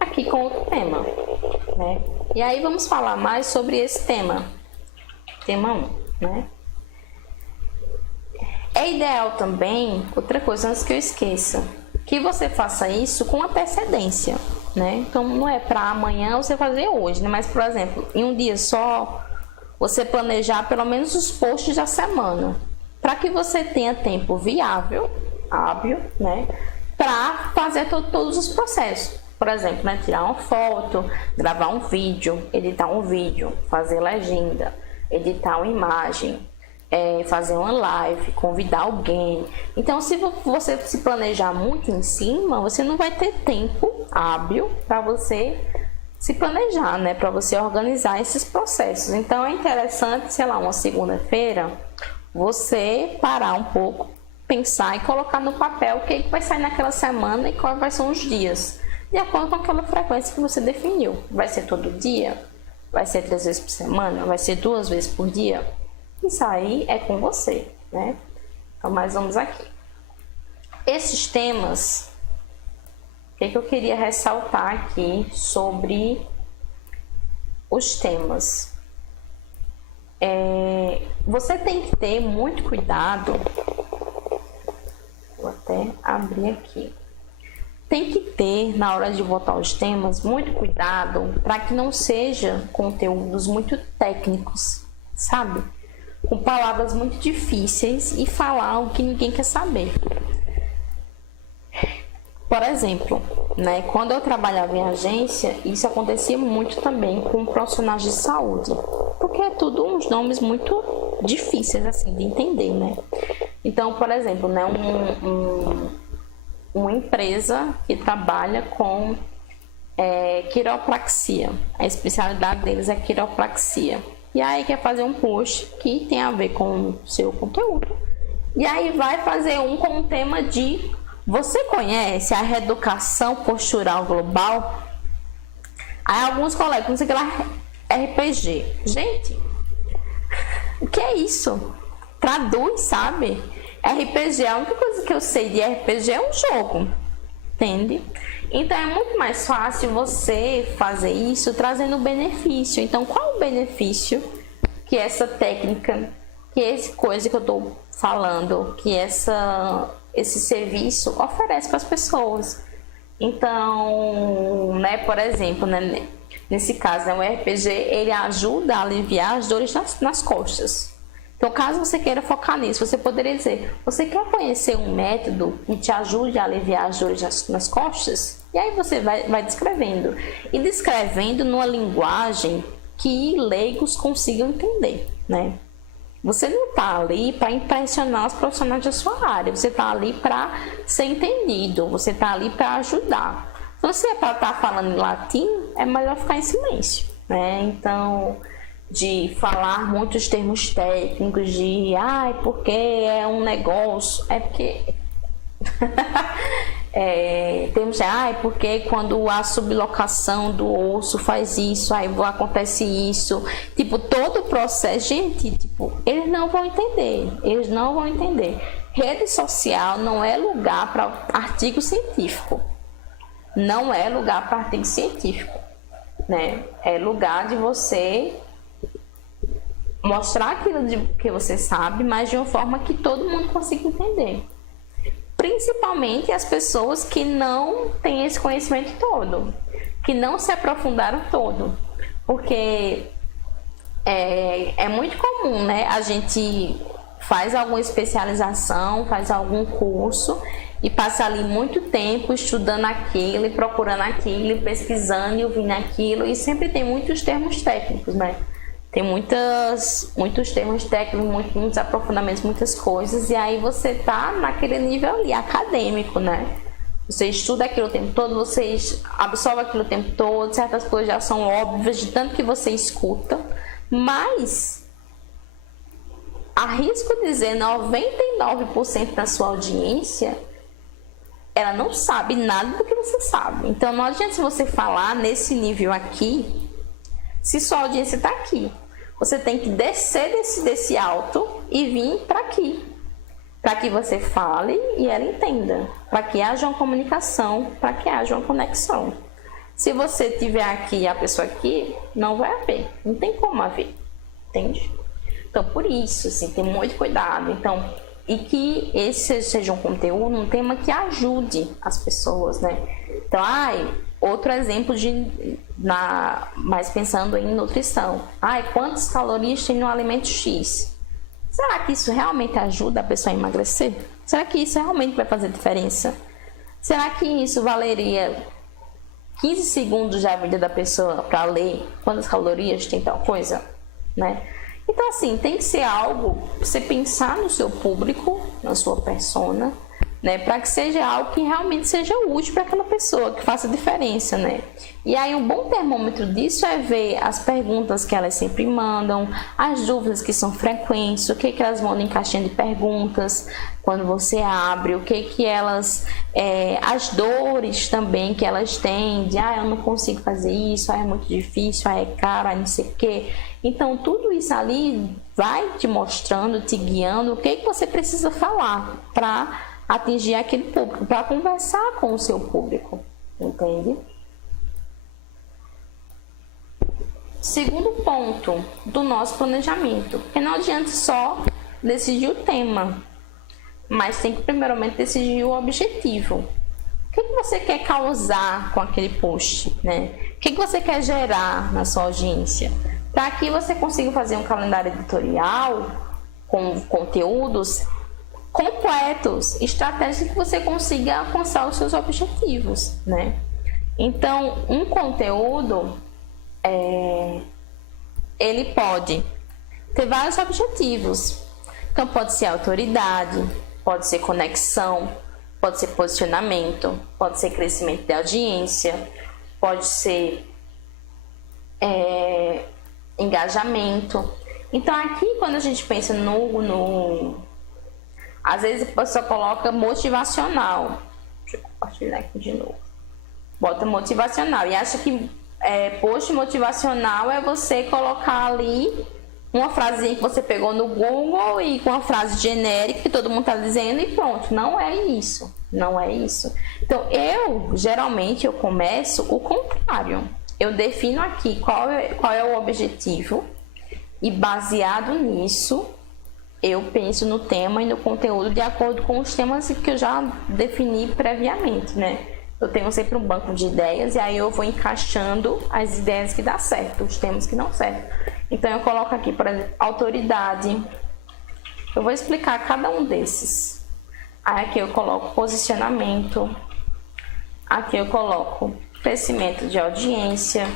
aqui com outro tema, né? E aí vamos falar mais sobre esse tema, tema 1, né? É ideal também, outra coisa antes que eu esqueça, que você faça isso com antecedência, né? Então não é para amanhã você fazer hoje, né? Mas, por exemplo, em um dia só, você planejar pelo menos os posts da semana, para que você tenha tempo viável, hábil, né? Para fazer todos os processos. Por exemplo, né? Tirar uma foto, gravar um vídeo, editar um vídeo, fazer legenda, editar uma imagem, fazer uma live, convidar alguém. Então, se você se planejar muito em cima, você não vai ter tempo hábil para você se planejar, né? Para você organizar esses processos. Então, é interessante, sei lá, uma segunda-feira, você parar um pouco, pensar e colocar no papel o que vai sair naquela semana e quais são os dias, de acordo com aquela frequência que você definiu. Vai ser todo dia? Vai ser 3 vezes por semana? Vai ser 2 vezes por dia? Isso aí é com você, né? Então, mas vamos aqui. Esses temas, o que eu queria ressaltar aqui sobre os temas? Você tem que ter muito cuidado. Vou até abrir aqui. Tem que ter, na hora de botar os temas, muito cuidado para que não seja conteúdos muito técnicos, sabe? Com palavras muito difíceis e falar o que ninguém quer saber. Por exemplo, né, quando eu trabalhava em agência, isso acontecia muito também com profissionais de saúde, porque é tudo uns nomes muito difíceis assim de entender, né? Então, por exemplo, né, uma empresa que trabalha com quiropraxia, a especialidade deles é quiropraxia. E aí quer fazer um post que tem a ver com o seu conteúdo. E aí vai fazer um com o tema de: você conhece a reeducação postural global? Aí alguns colegas, não sei o que lá, RPG. Gente, o que é isso? Traduz, sabe? RPG, a única coisa que eu sei de RPG é um jogo, entende? Então é muito mais fácil você fazer isso trazendo benefício. Então, qual o benefício que essa técnica, que essa coisa que eu estou falando, que esse serviço oferece para as pessoas? Então, né, por exemplo, né, nesse caso, né, o RPG ele ajuda a aliviar as dores nas costas. Então, caso você queira focar nisso, você poderia dizer: você quer conhecer um método que te ajude a aliviar as dores nas costas? E aí você vai descrevendo. E descrevendo numa linguagem que leigos consigam entender, né? Você não está ali para impressionar os profissionais da sua área. Você está ali para ser entendido. Você está ali para ajudar. Então, se é para estar falando em latim, é melhor ficar em silêncio, né? Então, de falar muitos termos técnicos, de porque é um negócio, é porque temos porque quando a sublocação do osso faz isso, aí acontece isso, tipo, todo o processo, gente, tipo, eles não vão entender. Rede social não é lugar para artigo científico, né? É lugar de você mostrar aquilo que você sabe, mas de uma forma que todo mundo consiga entender. Principalmente as pessoas que não têm esse conhecimento todo, que não se aprofundaram todo. Porque é muito comum, né? A gente faz alguma especialização, faz algum curso e passa ali muito tempo estudando aquilo, e procurando aquilo, e pesquisando e ouvindo aquilo, e sempre tem muitos termos técnicos, né? Tem muitos termos técnicos, muitos aprofundamentos, muitas coisas, e aí você tá naquele nível ali, acadêmico, né? Você estuda aquilo o tempo todo, você absorve aquilo o tempo todo, certas coisas já são óbvias de tanto que você escuta, mas arrisco dizer 99% da sua audiência, ela não sabe nada do que você sabe. Então não adianta você falar nesse nível aqui Se sua audiência está aqui, você tem que descer desse alto e vir para aqui, para que você fale e ela entenda, para que haja uma comunicação, para que haja uma conexão. Se você tiver aqui e a pessoa aqui, não vai haver, não tem como haver, entende? Então, por isso, assim, tem muito cuidado. Então, e que esse seja um conteúdo, um tema que ajude as pessoas, né? Então, outro exemplo mais pensando em nutrição. Quantas calorias tem no alimento X? Será que isso realmente ajuda a pessoa a emagrecer? Será que isso realmente vai fazer diferença? Será que isso valeria 15 segundos da vida da pessoa para ler quantas calorias tem tal coisa, né? Então, assim, tem que ser algo, você pensar no seu público, na sua persona, né? Para que seja algo que realmente seja útil para aquela pessoa, que faça diferença, né? E aí, um bom termômetro disso é ver as perguntas que elas sempre mandam, as dúvidas que são frequentes, o que elas mandam em caixinha de perguntas, quando você abre, o que elas... as dores também que elas têm, de eu não consigo fazer isso, é muito difícil, é caro, não sei o quê. Então, tudo isso ali vai te mostrando, te guiando o que você precisa falar para atingir aquele público, para conversar com o seu público, entende? Segundo ponto do nosso planejamento, que não adianta só decidir o tema, mas tem que primeiramente decidir o objetivo. O que você quer causar com aquele post, né? O que você quer gerar na sua audiência? Para que você consiga fazer um calendário editorial com conteúdos completos, estratégias que você consiga alcançar os seus objetivos, né? Então, um conteúdo, ele pode ter vários objetivos. Então, pode ser autoridade, pode ser conexão, pode ser posicionamento, pode ser crescimento de audiência, pode ser engajamento. Então, aqui, quando a gente pensa às vezes a pessoa coloca motivacional. Deixa eu compartilhar aqui de novo. Bota motivacional e acha que post motivacional é você colocar ali uma frasinha que você pegou no Google e com uma frase genérica que todo mundo está dizendo e pronto. Não é isso. Não é isso. Então, geralmente eu começo o contrário. Eu defino aqui qual é o objetivo e baseado nisso eu penso no tema e no conteúdo de acordo com os temas que eu já defini previamente, né? Eu tenho sempre um banco de ideias e aí eu vou encaixando as ideias que dá certo, os temas que não certo. Então eu coloco aqui, por exemplo, autoridade. Eu vou explicar cada um desses. Aí aqui eu coloco posicionamento. Aqui eu coloco crescimento de audiência.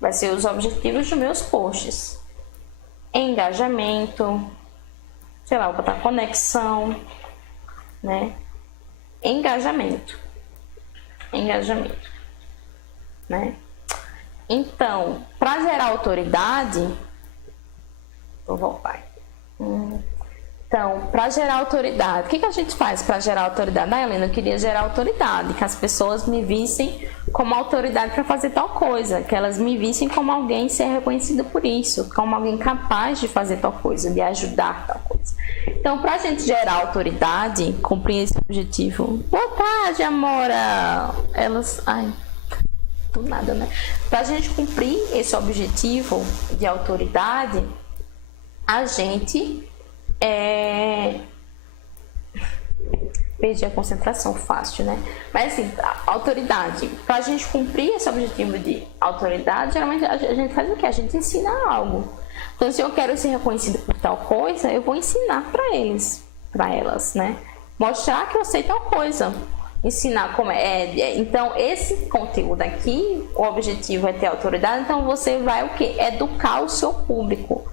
Vai ser os objetivos dos meus posts. Engajamento. Sei lá, vou botar conexão, né? Engajamento, né? Então, para gerar autoridade, vou voltar. Então, para gerar autoridade, o que a gente faz para gerar autoridade? Helena, eu queria gerar autoridade, que as pessoas me vissem como autoridade para fazer tal coisa, que elas me vissem como alguém ser reconhecido por isso, como alguém capaz de fazer tal coisa, de ajudar tal coisa. Então, para a gente gerar autoridade, cumprir esse objetivo. Boa tarde, Amora! Do nada, né? Para a gente cumprir esse objetivo de autoridade, a gente perdi a concentração fácil, né? Mas assim, a autoridade, para a gente cumprir esse objetivo de autoridade, geralmente a gente faz o quê? A gente ensina algo. Então, se eu quero ser reconhecido por tal coisa, eu vou ensinar para elas, né? Mostrar que eu sei tal coisa, ensinar como Então, esse conteúdo aqui, o objetivo é ter autoridade. Então, você vai o quê? Educar o seu público.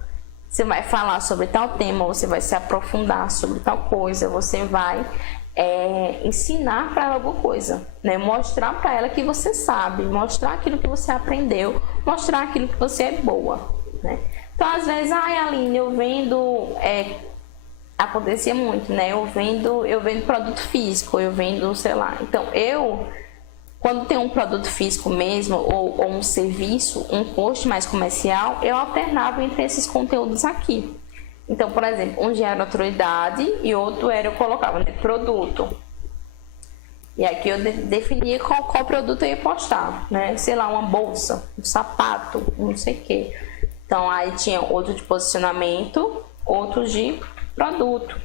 Você vai falar sobre tal tema, você vai se aprofundar sobre tal coisa, você vai ensinar para ela alguma coisa, né? Mostrar para ela que você sabe, mostrar aquilo que você aprendeu, mostrar aquilo que você é boa, né? Então, às vezes, Aline, eu vendo... acontecia muito, né? Eu vendo produto físico, eu vendo, sei lá. Então, eu Quando tem um produto físico mesmo, ou um serviço, um post mais comercial, eu alternava entre esses conteúdos aqui. Então, por exemplo, um dia era autoridade e outro era, eu colocava, né, produto. E aqui eu definia qual produto eu ia postar, né? Sei lá, uma bolsa, um sapato, não sei o que. Então, aí tinha outro de posicionamento, outro de produto.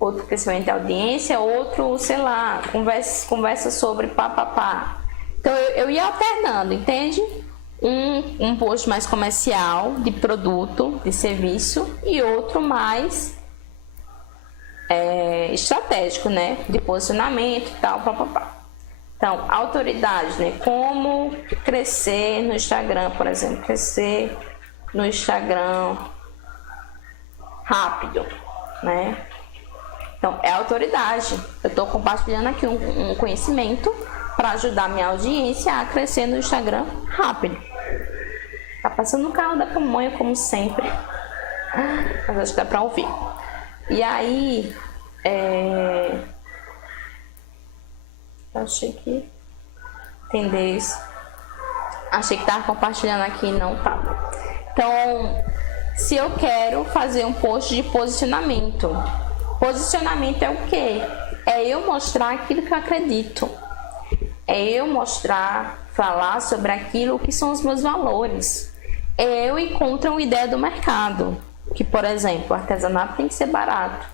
Outro crescimento de audiência, outro, sei lá, conversa sobre papapá. Então, eu ia alternando, entende? Um post mais comercial, de produto, de serviço, e outro mais estratégico, né? De posicionamento e tal, papapá. Então, autoridade, né? Como crescer no Instagram, por exemplo. Crescer no Instagram rápido, né? Então, é autoridade. Eu estou compartilhando aqui um conhecimento para ajudar minha audiência a crescer no Instagram rápido. Tá passando o carro da pamonha, como sempre. Mas acho que dá para ouvir. E aí, achei que entender isso. Achei que tava compartilhando aqui, não tava. Então, se eu quero fazer um post de posicionamento, posicionamento é o quê? É eu mostrar aquilo que eu acredito. É eu mostrar, falar sobre aquilo que são os meus valores. É eu encontrar uma ideia do mercado. Que, por exemplo, artesanato tem que ser barato.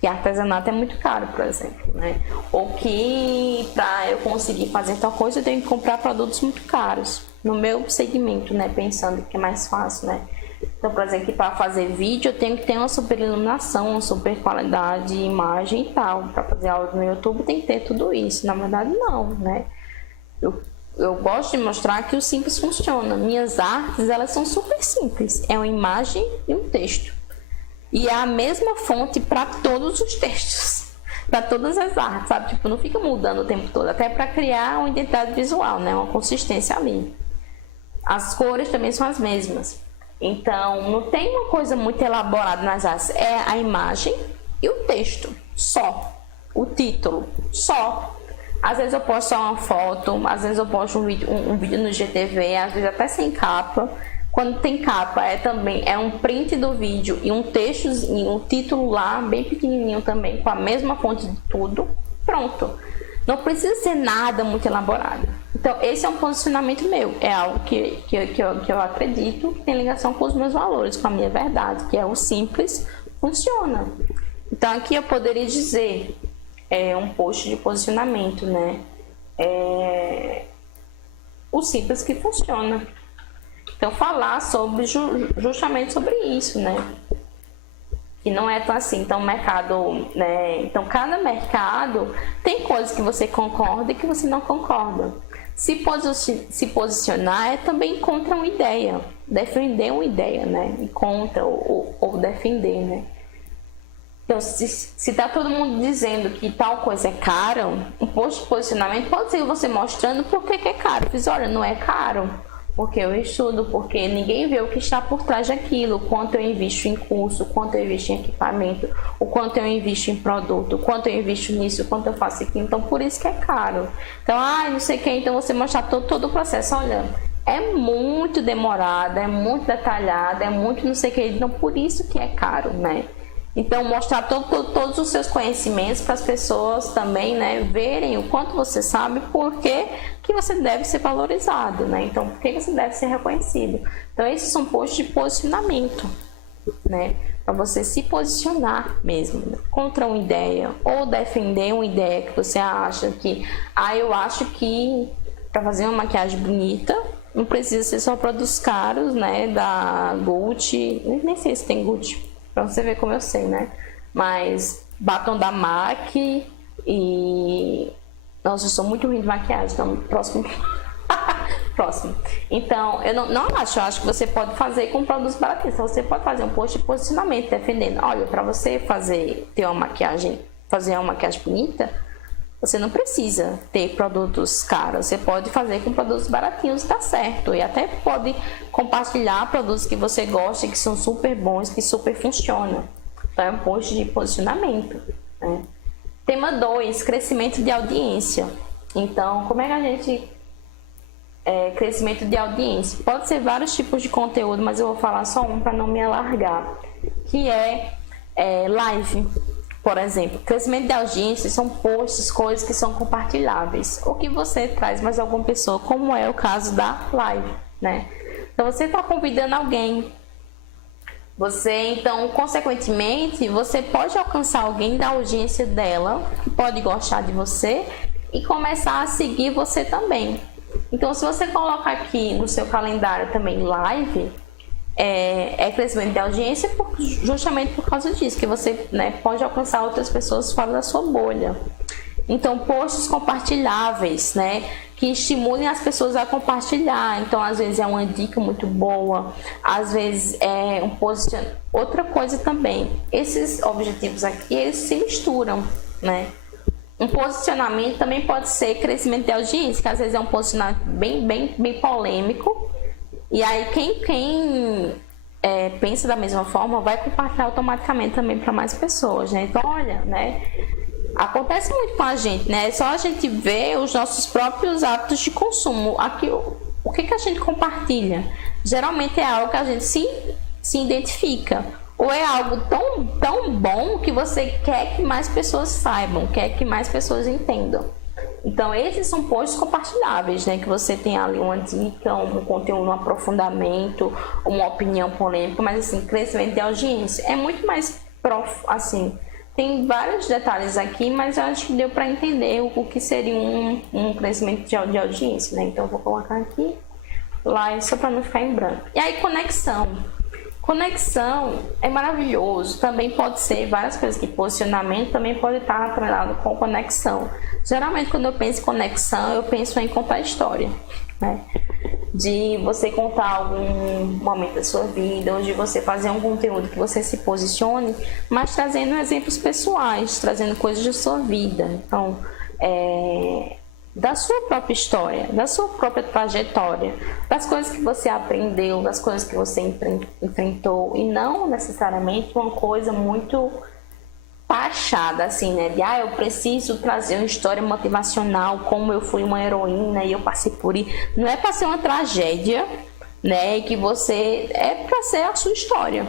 Que artesanato é muito caro, por exemplo, né? Ou que para eu conseguir fazer tal coisa eu tenho que comprar produtos muito caros. No meu segmento, né? Pensando que é mais fácil, né? Então, por exemplo, para fazer vídeo eu tenho que ter uma super iluminação, uma super qualidade de imagem e tal. Para fazer áudio no YouTube tem que ter tudo isso. Na verdade, não, né? Eu gosto de mostrar que o simples funciona. Minhas artes, elas são super simples. É uma imagem e um texto. E é a mesma fonte para todos os textos. Para todas as artes, sabe? Tipo, não fica mudando o tempo todo. Até para criar uma identidade visual, né? Uma consistência ali. As cores também são as mesmas. Então, não tem uma coisa muito elaborada nas artes. É a imagem e o texto. Só. O título. Só. Às vezes eu posto só uma foto, às vezes eu posto um vídeo no GTV, às vezes até sem capa. Quando tem capa, também um print do vídeo e um textozinho, um título lá, bem pequenininho também, com a mesma fonte de tudo. Pronto. Não precisa ser nada muito elaborado. Então, esse é um posicionamento meu. É algo que eu acredito que tem ligação com os meus valores, com a minha verdade, que é o simples, funciona. Então, aqui eu poderia dizer... um post de posicionamento, né? O simples que funciona. Então, falar justamente sobre isso, né? Que não é tão assim. Então, mercado, né? Então, cada mercado tem coisas que você concorda e que você não concorda. Se posicionar é também contra uma ideia. Defender uma ideia, né? E contra ou defender, né? Então, se tá todo mundo dizendo que tal coisa é caro, um post de posicionamento pode ser você mostrando por que é caro. Fiz, olha, não é caro, porque eu estudo, porque ninguém vê o que está por trás daquilo, o quanto eu invisto em curso, o quanto eu invisto em equipamento, o quanto eu invisto em produto, o quanto eu invisto nisso, o quanto eu faço aquilo. Então, por isso que é caro. Então, não sei o que, então você mostrar todo o processo. Olha, é muito demorado, é muito detalhado, é muito não sei o que, então por isso que é caro, né? Então, mostrar todos os seus conhecimentos para as pessoas também, né, verem o quanto você sabe, porque que você deve ser valorizado, né? Então, por que você deve ser reconhecido? Então, esses são posts de posicionamento, né? Para você se posicionar mesmo, né? Contra uma ideia ou defender uma ideia que você acha que... eu acho que para fazer uma maquiagem bonita, não precisa ser só produtos caros, né? Da Gucci, nem sei se tem Gucci. Pra você ver como eu sei, né? Mas batom da MAC e... Nossa, eu sou muito ruim de maquiagem, então próximo. Próximo. Então, eu não acho. Eu acho que você pode fazer com produtos baratos. Então, você pode fazer um post de posicionamento defendendo. Olha, para você fazer uma maquiagem bonita, você não precisa ter produtos caros. Você pode fazer com produtos baratinhos e tá certo. E até pode compartilhar produtos que você gosta, que são super bons, que super funcionam. Então, é um post de posicionamento, né? Tema 2, crescimento de audiência. Então, como é que a gente... crescimento de audiência. Pode ser vários tipos de conteúdo, mas eu vou falar só um para não me alargar, que é live, por exemplo. Crescimento de audiência são posts, coisas que são compartilháveis, ou que você traz mais alguma pessoa, como é o caso da live, né? Então você está convidando alguém, então, consequentemente, você pode alcançar alguém da audiência dela, que pode gostar de você e começar a seguir você também. Então, se você coloca aqui no seu calendário também live, crescimento de audiência justamente por causa disso, que você, né, pode alcançar outras pessoas fora da sua bolha. Então, posts compartilháveis, né, que estimulem as pessoas a compartilhar. Então, às vezes é uma dica muito boa, às vezes é um posicionamento. Outra coisa também, esses objetivos aqui, eles se misturam, né? Um posicionamento também pode ser crescimento de audiência, que às vezes é um posicionamento bem polêmico. E aí quem pensa da mesma forma vai compartilhar automaticamente também para mais pessoas, né? Então, olha, né? Acontece muito com a gente, né? É só a gente ver os nossos próprios hábitos de consumo. Aqui, o que a gente compartilha? Geralmente é algo que a gente se identifica. Ou é algo tão bom que você quer que mais pessoas saibam, quer que mais pessoas entendam. Então, esses são posts compartilháveis, né? Que você tem ali uma dica, um conteúdo, um aprofundamento, uma opinião polêmica, mas assim, crescimento de audiência. É muito mais assim, tem vários detalhes aqui, mas eu acho que deu para entender o que seria um crescimento de audiência, né? Então, eu vou colocar aqui, live, só para não ficar em branco. E aí, conexão. Conexão é maravilhoso, também pode ser várias coisas, que posicionamento também pode estar atrelado com conexão. Geralmente, quando eu penso em conexão, eu penso em contar história, né? De você contar algum momento da sua vida, ou de você fazer um conteúdo que você se posicione, mas trazendo exemplos pessoais, trazendo coisas da sua vida. Então, da sua própria história, da sua própria trajetória, das coisas que você aprendeu, das coisas que você enfrentou, e não necessariamente uma coisa muito taxada, assim, né? De, eu preciso trazer uma história motivacional, como eu fui uma heroína e eu passei por isso. Não é para ser uma tragédia, né? Que você... É para ser a sua história.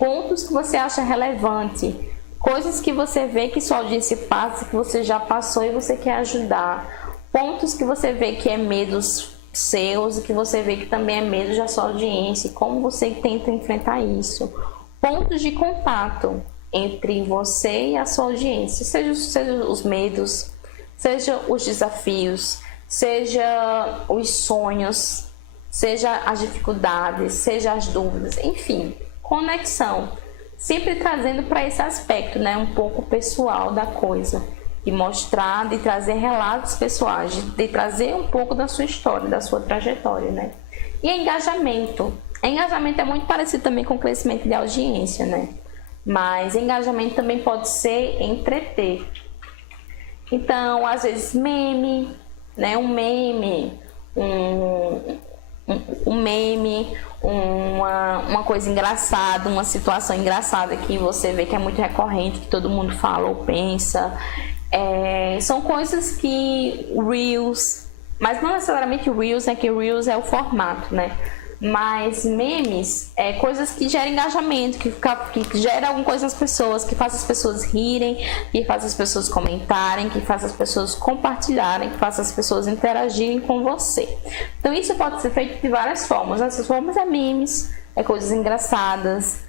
Pontos que você acha relevante, coisas que você vê que sua audiência passa, que você já passou e você quer ajudar. Pontos que você vê que é medos seus e que você vê que também é medo da sua audiência. Como você tenta enfrentar isso. Pontos de contato entre você e a sua audiência. Seja os medos, seja os desafios, seja os sonhos, seja as dificuldades, seja as dúvidas. Enfim, conexão. Sempre trazendo para esse aspecto, né, um pouco pessoal da coisa. De mostrar, de trazer relatos pessoais, de trazer um pouco da sua história, da sua trajetória, né? E engajamento. Engajamento é muito parecido também com o crescimento de audiência, né? Mas engajamento também pode ser entreter. Então, às vezes, meme, né? Um meme, uma coisa engraçada, uma situação engraçada que você vê que é muito recorrente, que todo mundo fala ou pensa. São coisas que Reels, mas não necessariamente Reels, né? Que Reels é o formato, né? Mas memes, coisas que geram engajamento, que geram alguma coisa nas pessoas, que faz as pessoas rirem, que faz as pessoas comentarem, que faz as pessoas compartilharem, que faz as pessoas interagirem com você. Então isso pode ser feito de várias formas. Essas formas memes, coisas engraçadas,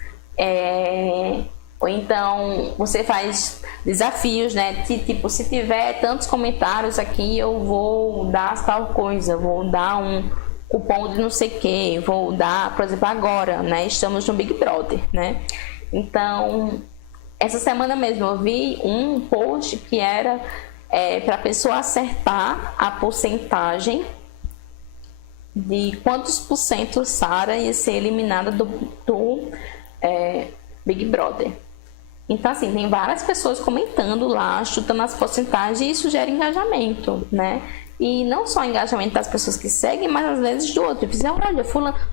ou então você faz desafios, né? Tipo, se tiver tantos comentários aqui, eu vou dar tal coisa, vou dar um cupom de não sei o que, vou dar, por exemplo, agora, né? Estamos no Big Brother, né? Então, essa semana mesmo eu vi um post que era para a pessoa acertar a porcentagem de quantos por cento Sarah ia ser eliminada do Big Brother. Então, assim, tem várias pessoas comentando lá, chutando as porcentagens, e isso gera engajamento, né? E não só engajamento das pessoas que seguem, mas às vezes do outro. Fizeram, olha,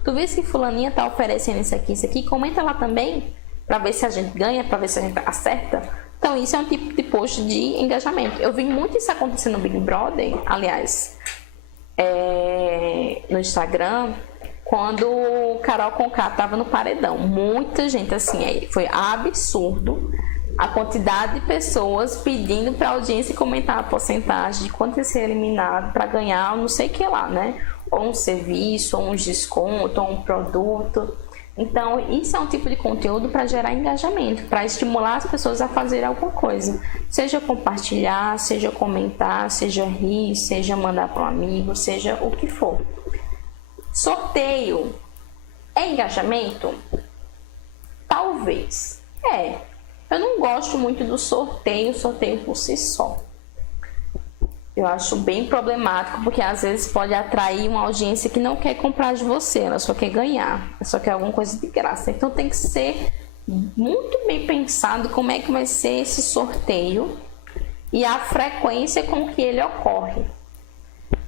tu vê que fulaninha tá oferecendo isso aqui, comenta lá também, para ver se a gente ganha, para ver se a gente acerta. Então, Então isso é um tipo de post de engajamento. Eu vi muito isso acontecendo no Big Brother, aliás, no Instagram, quando o Carol Conká estava no paredão. Muita gente, assim, foi absurdo a quantidade de pessoas pedindo para a audiência comentar a porcentagem de quanto ia ser eliminado para ganhar não sei o que lá, né? Ou um serviço, ou um desconto, ou um produto. Então, isso é um tipo de conteúdo para gerar engajamento, para estimular as pessoas a fazer alguma coisa. Seja compartilhar, seja comentar, seja rir, seja mandar para um amigo, seja o que for. Sorteio é engajamento? Talvez. Eu não gosto muito do sorteio por si só. Eu acho bem problemático, porque às vezes pode atrair uma audiência que não quer comprar de você, ela só quer ganhar, ela só quer alguma coisa de graça. Então tem que ser muito bem pensado como é que vai ser esse sorteio e a frequência com que ele ocorre,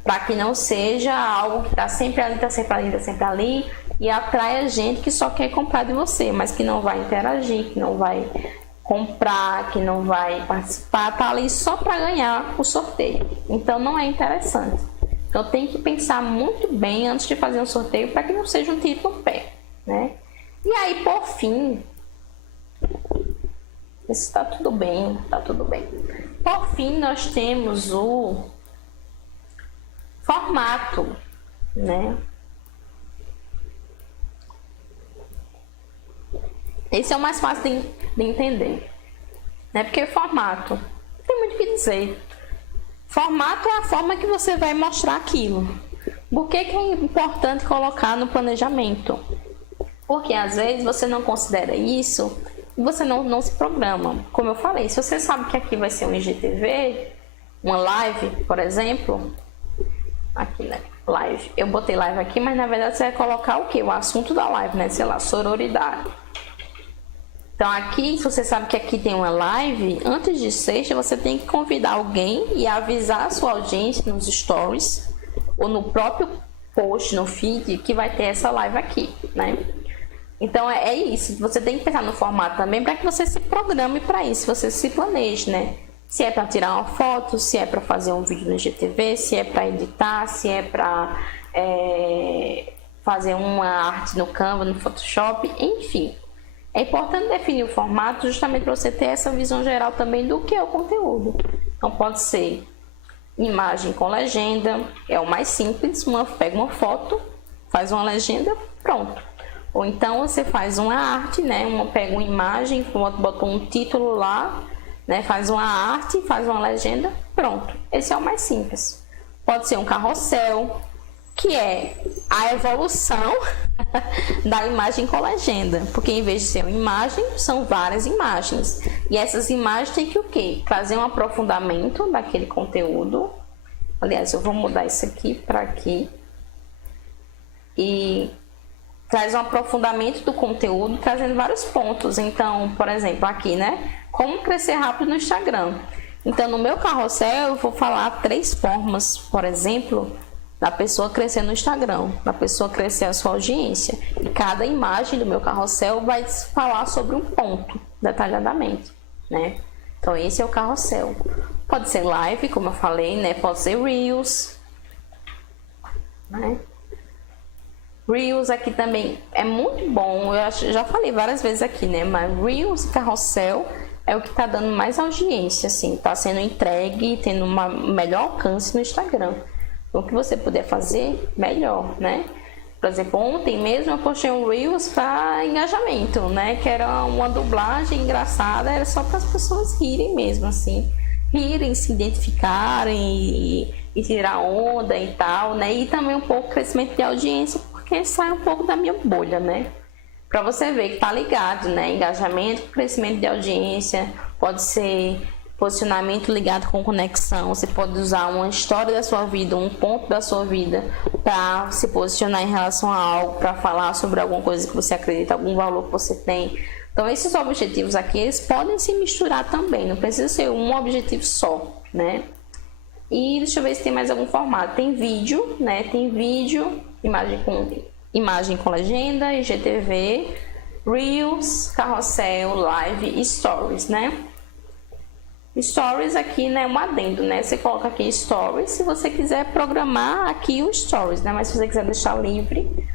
para que não seja algo que está sempre ali e atrai a gente que só quer comprar de você, mas que não vai interagir, que não vai comprar, que não vai participar, tá ali só para ganhar o sorteio. Então não é interessante. Então tem que pensar muito bem antes de fazer um sorteio para que não seja um tiro no pé, né? E aí, por fim, isso tá tudo bem, tá tudo bem. Por fim, nós temos o formato, né? Esse é o mais fácil de entender, né? Porque formato, não tem muito o que dizer. Formato é a forma que você vai mostrar aquilo. Por que é importante colocar no planejamento? Porque às vezes você não considera isso e você não se programa. Como eu falei, se você sabe que aqui vai ser um IGTV, uma live, por exemplo, aqui, né? Live. Eu botei live aqui, mas na verdade você vai colocar o quê? O assunto da live, né? Sei lá, sororidade. Então aqui, se você sabe que aqui tem uma live, antes de sexta você tem que convidar alguém e avisar a sua audiência nos stories ou no próprio post, no feed, que vai ter essa live aqui, né? Então é isso, você tem que pensar no formato também para que você se programe para isso, você se planeje, né? Se é para tirar uma foto, se é para fazer um vídeo no IGTV, se é para editar, se é para fazer uma arte no Canva, no Photoshop, enfim. É importante definir o formato justamente para você ter essa visão geral também do que é o conteúdo. Então pode ser imagem com legenda, é o mais simples, pega uma foto, faz uma legenda, pronto. Ou então você faz uma arte, né? Pega uma imagem, bota um título lá, né? Faz uma arte, faz uma legenda, pronto. Esse é o mais simples. Pode ser um carrossel, que é a evolução da imagem com legenda, porque em vez de ser uma imagem, são várias imagens, e essas imagens têm que o quê? Trazer um aprofundamento daquele conteúdo. Aliás, eu vou mudar isso aqui para aqui, e traz um aprofundamento do conteúdo, trazendo vários pontos. Então, por exemplo, aqui, né? Como crescer rápido no Instagram. Então, no meu carrossel, eu vou falar 3 formas, por exemplo, da pessoa crescer no Instagram, da pessoa crescer a sua audiência. E cada imagem do meu carrossel vai falar sobre um ponto, detalhadamente, né? Então, esse é o carrossel. Pode ser live, como eu falei, né? Pode ser Reels, né? Reels aqui também é muito bom, já falei várias vezes aqui, né? Mas Reels e carrossel é o que tá dando mais audiência, assim, tá sendo entregue e tendo um melhor alcance no Instagram. O que você puder fazer, melhor, né? Por exemplo, ontem mesmo eu postei um Reels para engajamento, né? Que era uma dublagem engraçada, era só para as pessoas rirem mesmo, assim. Rirem, se identificarem e tirar onda e tal, né? E também um pouco crescimento de audiência, porque sai um pouco da minha bolha, né? Para você ver que tá ligado, né? Engajamento, crescimento de audiência, pode ser posicionamento ligado com conexão. Você pode usar uma história da sua vida, um ponto da sua vida para se posicionar em relação a algo, para falar sobre alguma coisa que você acredita, algum valor que você tem. Então esses objetivos aqui, eles podem se misturar também, não precisa ser um objetivo só, né? E deixa eu ver se tem mais algum formato. Tem vídeo, né? Tem vídeo, imagem com legenda, IGTV, Reels, carrossel, live e stories, né? Stories aqui, né, um adendo, né? Você coloca aqui Stories se você quiser programar aqui o Stories, né? Mas se você quiser deixar livre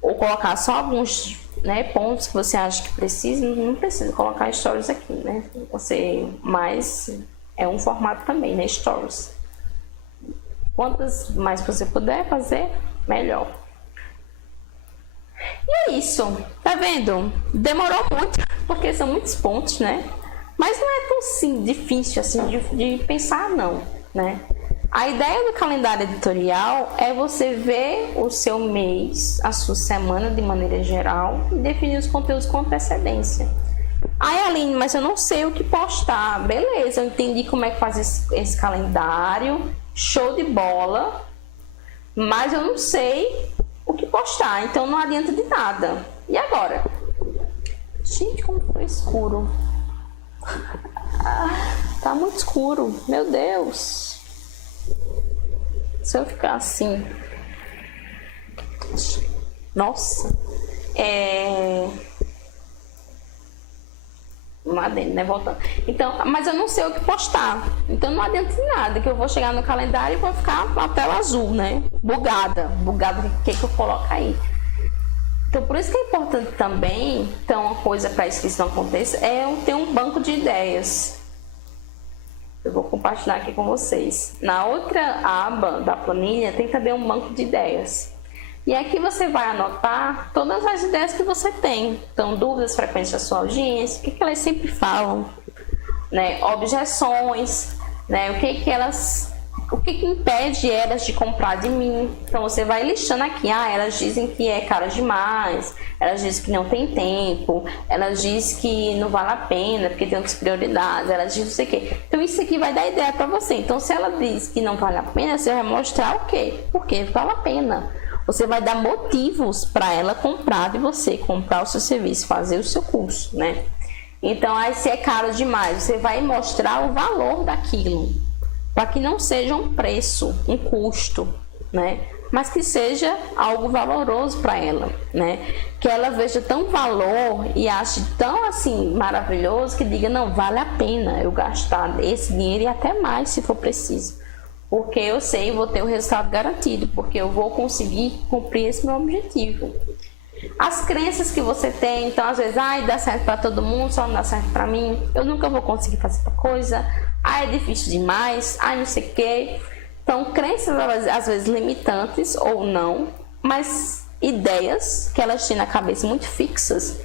ou colocar só alguns, né, pontos que você acha que precisa, não precisa colocar Stories aqui, né? Mas é um formato também, né? Stories. Quantas mais você puder fazer, melhor. E é isso, tá vendo? Demorou muito, porque são muitos pontos, né? Mas não é tão sim, difícil assim de pensar, não, né? A ideia do calendário editorial é você ver o seu mês, a sua semana de maneira geral e definir os conteúdos com antecedência. Ai, Aline, mas eu não sei o que postar. Beleza, eu entendi como é que faz esse calendário, show de bola, mas eu não sei o que postar, então não adianta de nada. E agora? Gente, como foi escuro. Tá muito escuro, meu Deus. Se eu ficar assim, nossa, não adendo, né? Voltando. Então, mas eu não sei o que postar, então não adianta de nada, que eu vou chegar no calendário e vou ficar com a tela azul, né? Bugada, o que eu coloco aí? Então, por isso que é importante também, então, uma coisa para isso que isso não aconteça, é ter um banco de ideias. Eu vou compartilhar aqui com vocês. Na outra aba da planilha tem também um banco de ideias. E aqui você vai anotar todas as ideias que você tem. Então, dúvidas frequentes da sua audiência, o que elas sempre falam, né? Objeções, né? O que impede elas de comprar de mim. Então você vai listando aqui, elas dizem que é caro demais, elas dizem que não tem tempo, elas dizem que não vale a pena porque tem outras prioridades, elas dizem não sei o quê. Então isso aqui vai dar ideia para você. Então se ela diz que não vale a pena, você vai mostrar o quê? Porque vale a pena. Você vai dar motivos para ela comprar de você, comprar o seu serviço, fazer o seu curso, né? Então aí se é caro demais, você vai mostrar o valor daquilo, para que não seja um preço, um custo, né? Mas que seja algo valoroso para ela, né? Que ela veja tão valor e ache tão assim maravilhoso que diga, não, vale a pena eu gastar esse dinheiro e até mais se for preciso. Porque eu sei, vou ter o resultado garantido, porque eu vou conseguir cumprir esse meu objetivo. As crenças que você tem, então às vezes, dá certo para todo mundo, só não dá certo para mim, eu nunca vou conseguir fazer tal coisa, é difícil demais, não sei o quê. Então, crenças às vezes limitantes ou não, mas ideias que elas têm na cabeça muito fixas,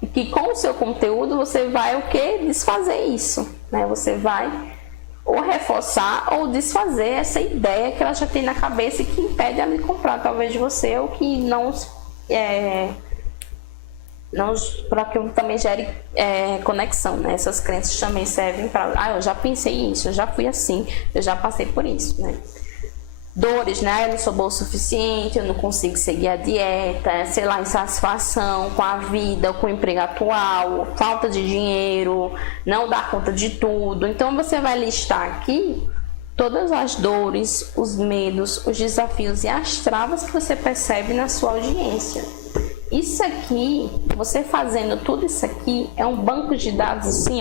e que com o seu conteúdo você vai o quê? Desfazer isso, né? Você vai ou reforçar ou desfazer essa ideia que ela já tem na cabeça e que impede ela de comprar talvez de você, ou que não para que eu também gere conexão, né? Essas crenças também servem para, eu já pensei isso, eu já fui assim, eu já passei por isso, né? Dores, né? Eu não sou boa o suficiente, eu não consigo seguir a dieta, sei lá, insatisfação com a vida, com o emprego atual, falta de dinheiro, não dar conta de tudo. Então você vai listar aqui todas as dores, os medos, os desafios e as travas que você percebe na sua audiência. Isso aqui, você fazendo tudo isso aqui, é um banco de dados assim,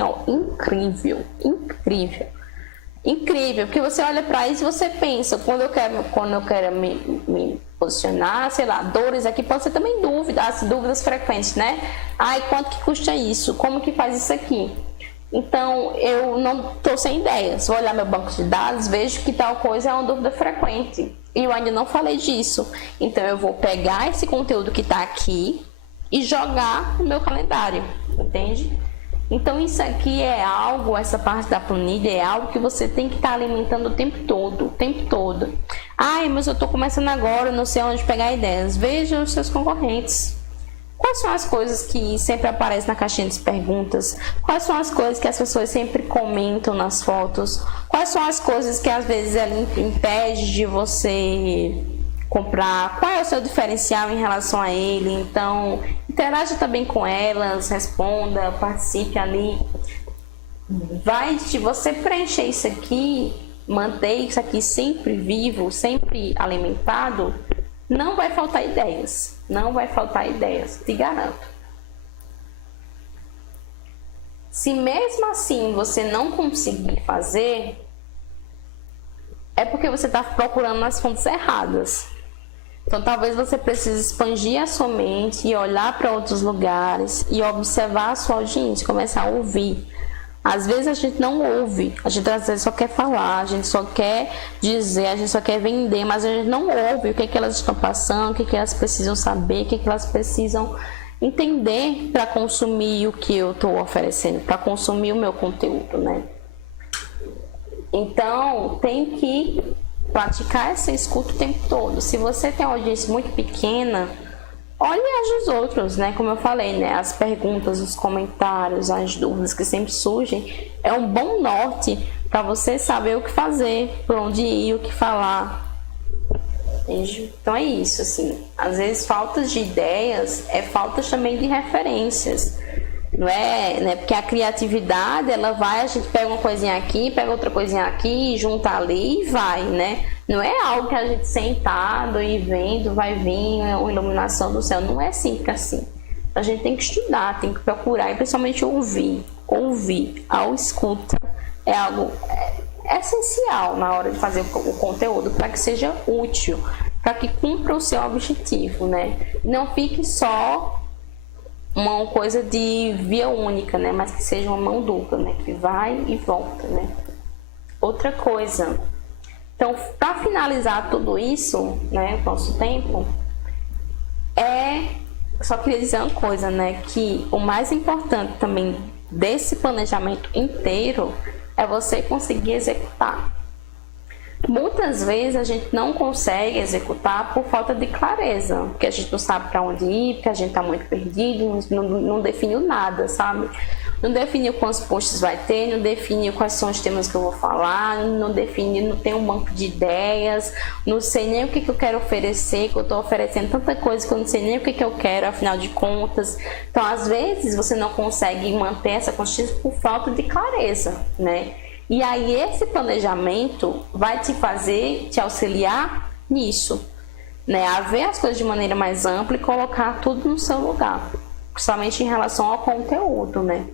incrível, porque você olha para isso e você pensa, quando eu quero me posicionar, sei lá, dores aqui, pode ser também dúvidas frequentes, né? Quanto que custa isso? Como que faz isso aqui? Então, eu não estou sem ideias, vou olhar meu banco de dados, vejo que tal coisa é uma dúvida frequente. E eu ainda não falei disso. Então, eu vou pegar esse conteúdo que está aqui e jogar no meu calendário, entende? Então, isso aqui é algo, essa parte da planilha é algo que você tem que estar alimentando o tempo todo. Mas eu estou começando agora, não sei onde pegar ideias. Veja os seus concorrentes. Quais são as coisas que sempre aparecem na caixinha de perguntas? Quais são as coisas que as pessoas sempre comentam nas fotos? Quais são as coisas que às vezes ela impede de você comprar? Qual é o seu diferencial em relação a ele? Então, interaja também com elas, responda, participe ali. Se você preencher isso aqui, manter isso aqui sempre vivo, sempre alimentado, não vai faltar ideias. Não vai faltar ideias, te garanto. Se mesmo assim você não conseguir fazer, é porque você está procurando nas fontes erradas. Então talvez você precise expandir a sua mente e olhar para outros lugares e observar a sua audiência, começar a ouvir. Às vezes a gente não ouve, a gente às vezes só quer falar, a gente só quer dizer, a gente só quer vender, mas a gente não ouve o que é que elas estão passando, o que é que elas precisam saber, o que é que elas precisam entender para consumir o que eu estou oferecendo, para consumir o meu conteúdo, né? Então tem que praticar essa escuta o tempo todo. Se você tem uma audiência muito pequena, olhe as dos outros, né? Como eu falei, né? As perguntas, os comentários, as dúvidas que sempre surgem é um bom norte para você saber o que fazer, por onde ir, o que falar. Entende? Então é isso, assim. Às vezes falta de ideias é falta também de referências. Não é, né? Porque a criatividade, ela vai, a gente pega uma coisinha aqui, pega outra coisinha aqui, junta ali e vai, né? Não é algo que a gente sentado e vendo, vai vir uma iluminação do céu. Não é simples assim. A gente tem que estudar, tem que procurar e principalmente ouvir. Ouvir, ao escuta, é algo essencial na hora de fazer o conteúdo para que seja útil, para que cumpra o seu objetivo, né? Não fique só uma coisa de via única, né? Mas que seja uma mão dupla, né? Que vai e volta, né? Outra coisa. Então, para finalizar tudo isso, né? O nosso tempo, só queria dizer uma coisa, né? Que o mais importante também desse planejamento inteiro é você conseguir executar. Muitas vezes a gente não consegue executar por falta de clareza, porque a gente não sabe para onde ir, porque a gente está muito perdido, não definiu nada, sabe? Não definiu quantos posts vai ter, não definiu quais são os temas que eu vou falar, não definiu, não tem um banco de ideias, não sei nem o que eu quero oferecer, que eu estou oferecendo tanta coisa que eu não sei nem o que eu quero, afinal de contas. Então, às vezes, você não consegue manter essa consciência por falta de clareza, né? E aí esse planejamento vai te auxiliar nisso, né? A ver as coisas de maneira mais ampla e colocar tudo no seu lugar, principalmente em relação ao conteúdo, né?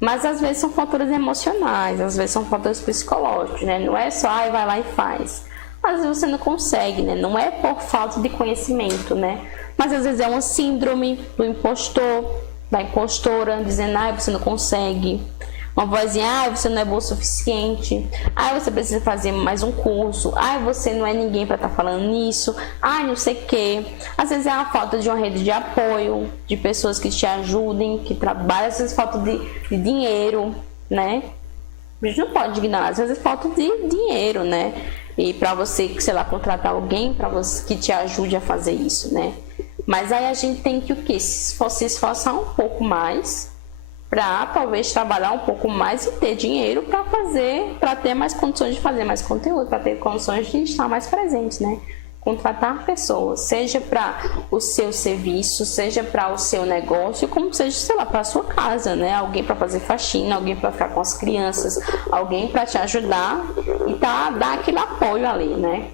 Mas às vezes são fatores emocionais, às vezes são fatores psicológicos, né? Não é só, vai lá e faz. Às vezes você não consegue, né? Não é por falta de conhecimento, né? Mas às vezes é uma síndrome do impostor, da impostora, dizendo, você não consegue. Uma vozinha, você não é boa o suficiente, você precisa fazer mais um curso, você não é ninguém para estar falando nisso, não sei o que. Às vezes é a falta de uma rede de apoio, de pessoas que te ajudem, que trabalham, às vezes falta de dinheiro, né? A gente não pode ignorar, às vezes falta de dinheiro, né? E para você, sei lá, contratar alguém para você que te ajude a fazer isso, né? Mas aí a gente tem que o quê? Se esforçar um pouco mais, para talvez trabalhar um pouco mais e ter dinheiro para ter mais condições de fazer mais conteúdo, para ter condições de estar mais presente, né? Contratar pessoas, seja para o seu serviço, seja para o seu negócio, como seja, sei lá, para a sua casa, né? Alguém para fazer faxina, alguém para ficar com as crianças, alguém para te ajudar e dar aquele apoio ali, né?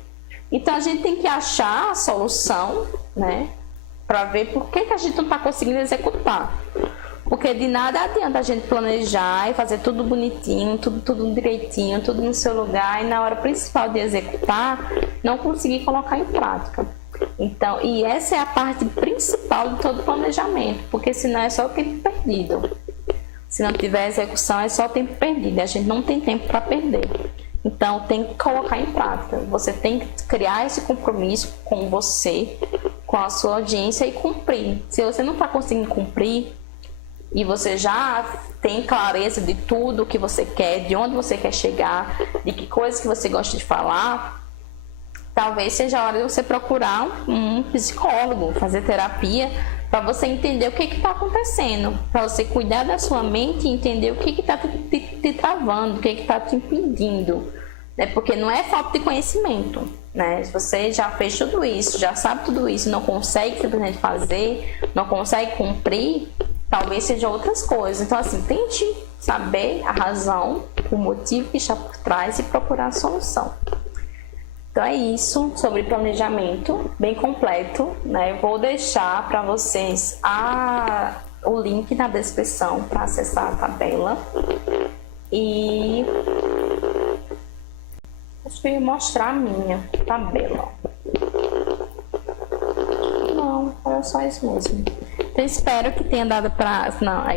Então a gente tem que achar a solução, né? Para ver por que a gente não está conseguindo executar. Porque de nada adianta a gente planejar e fazer tudo bonitinho, tudo direitinho, tudo no seu lugar e na hora principal de executar, não conseguir colocar em prática. Então, e essa é a parte principal de todo planejamento, porque senão é só tempo perdido. Se não tiver execução, é só tempo perdido. A gente não tem tempo para perder. Então, tem que colocar em prática. Você tem que criar esse compromisso com você, com a sua audiência e cumprir. Se você não está conseguindo cumprir, e você já tem clareza de tudo o que você quer, de onde você quer chegar, de que coisas que você gosta de falar, talvez seja a hora de você procurar um psicólogo, fazer terapia, para você entender o que está acontecendo, para você cuidar da sua mente e entender o que está te travando, o que está te impedindo, né? Porque não é falta de conhecimento, né? Se você já fez tudo isso, já sabe tudo isso, não consegue simplesmente fazer, não consegue cumprir, talvez seja outras coisas. Então, assim, tente saber a razão, o motivo que está por trás e procurar a solução. Então, é isso sobre planejamento, bem completo, né? Eu vou deixar para vocês o link na descrição para acessar a tabela. E deixa eu mostrar a minha tabela. Não, era só isso mesmo. Então espero que tenha dado para,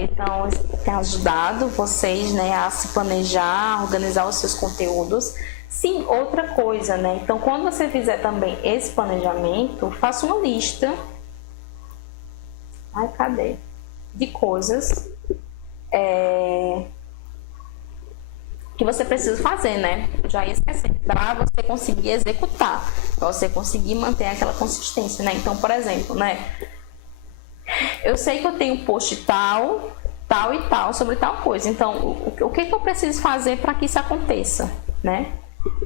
então tenha ajudado vocês, né, a se planejar, organizar os seus conteúdos. Sim, outra coisa, né? Então quando você fizer também esse planejamento, faça uma lista. Ai, cadê? De coisas que você precisa fazer, né? Já ia esquecer, para você conseguir executar, para você conseguir manter aquela consistência, né? Então, por exemplo, né? Eu sei que eu tenho post tal e tal sobre tal coisa. Então, o que eu preciso fazer para que isso aconteça, né?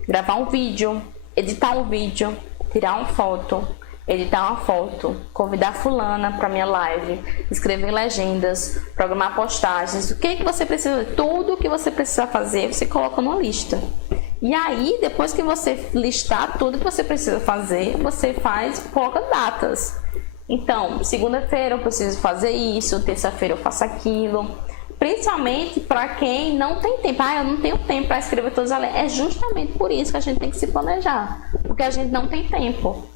Gravar um vídeo, editar um vídeo, tirar uma foto, editar uma foto, convidar fulana para minha live, escrever legendas, programar postagens. O que você precisa, tudo o que você precisa fazer, você coloca numa lista. E aí, depois que você listar tudo que você precisa fazer, você coloca datas. Então, segunda-feira eu preciso fazer isso, terça-feira eu faço aquilo. Principalmente para quem não tem tempo. Eu não tenho tempo para escrever todas as leis. É justamente por isso que a gente tem que se planejar, porque a gente não tem tempo.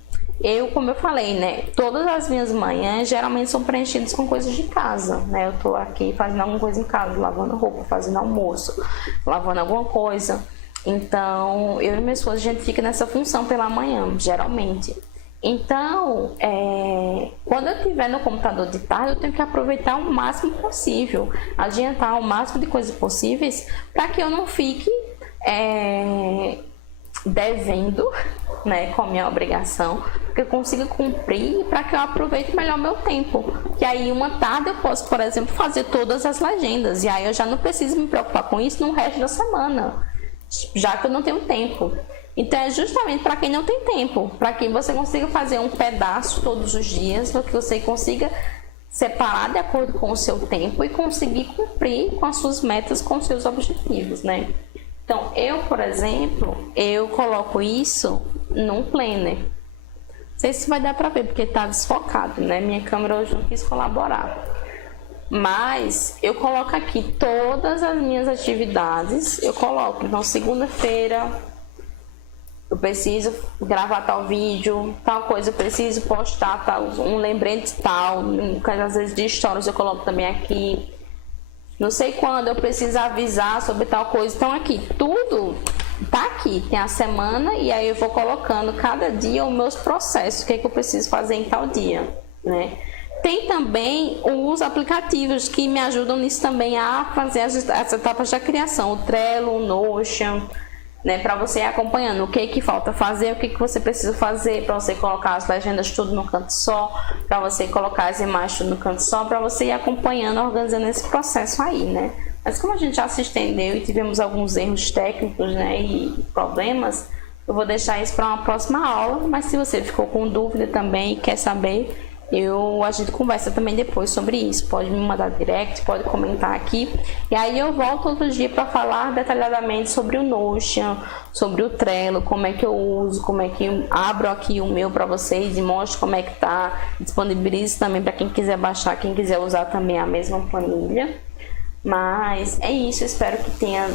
Como eu falei, né, todas as minhas manhãs geralmente são preenchidas com coisas de casa, né? Eu tô aqui fazendo alguma coisa em casa, lavando roupa, fazendo almoço, lavando alguma coisa. Então, eu e minha esposa, a gente fica nessa função pela manhã, geralmente. Então, quando eu estiver no computador de tarde, eu tenho que aproveitar o máximo possível, adiantar o máximo de coisas possíveis, para que eu não fique devendo, né, com a minha obrigação, que eu consiga cumprir, para que eu aproveite melhor o meu tempo. Que aí uma tarde eu posso, por exemplo, fazer todas as legendas, e aí eu já não preciso me preocupar com isso no resto da semana, já que eu não tenho tempo. Então é justamente para quem não tem tempo, para que você consiga fazer um pedaço todos os dias, para que você consiga separar de acordo com o seu tempo e conseguir cumprir com as suas metas, com os seus objetivos, né? Então eu, por exemplo, eu coloco isso num planner. Não sei se vai dar para ver porque está desfocado, né? Minha câmera hoje não quis colaborar. Mas eu coloco aqui todas as minhas atividades, eu coloco, então segunda-feira eu preciso gravar tal vídeo, tal coisa, eu preciso postar tal, um lembrete tal, às vezes de stories eu coloco também aqui. Não sei quando eu preciso avisar sobre tal coisa. Então aqui, tudo tá aqui, tem a semana e aí eu vou colocando cada dia os meus processos, o que é que eu preciso fazer em tal dia, né? Tem também os aplicativos que me ajudam nisso também a fazer as etapas da criação, o Trello, o Notion, né, para você ir acompanhando o que falta fazer, o que você precisa fazer, para você colocar as legendas tudo no canto só, para você colocar as imagens tudo no canto só, para você ir acompanhando, organizando esse processo aí, né? Mas como a gente já se estendeu e tivemos alguns erros técnicos, né, e problemas, eu vou deixar isso para uma próxima aula, mas se você ficou com dúvida também e quer saber, a gente conversa também depois sobre isso. Pode me mandar direct, pode comentar aqui. E aí eu volto outro dia para falar detalhadamente sobre o Notion, sobre o Trello, como é que eu uso, como é que abro aqui o meu para vocês e mostro como é que tá. Disponibilizo também para quem quiser baixar, quem quiser usar também a mesma planilha. Mas é isso, eu espero que tenha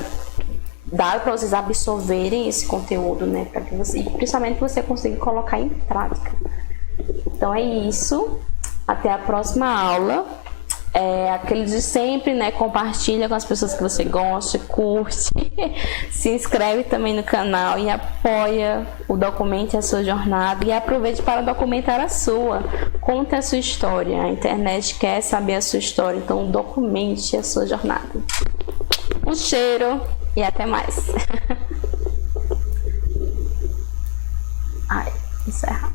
dado para vocês absorverem esse conteúdo, né? Para que você, principalmente você consiga colocar em prática. Então é isso, até a próxima aula. Aquele de sempre, né? Compartilha com as pessoas que você gosta, curte, se inscreve também no canal e apoia o Documente a Sua Jornada e aproveite para documentar a sua. Conte a sua história, a internet quer saber a sua história, então documente a sua jornada. Um cheiro e até mais. Encerrar.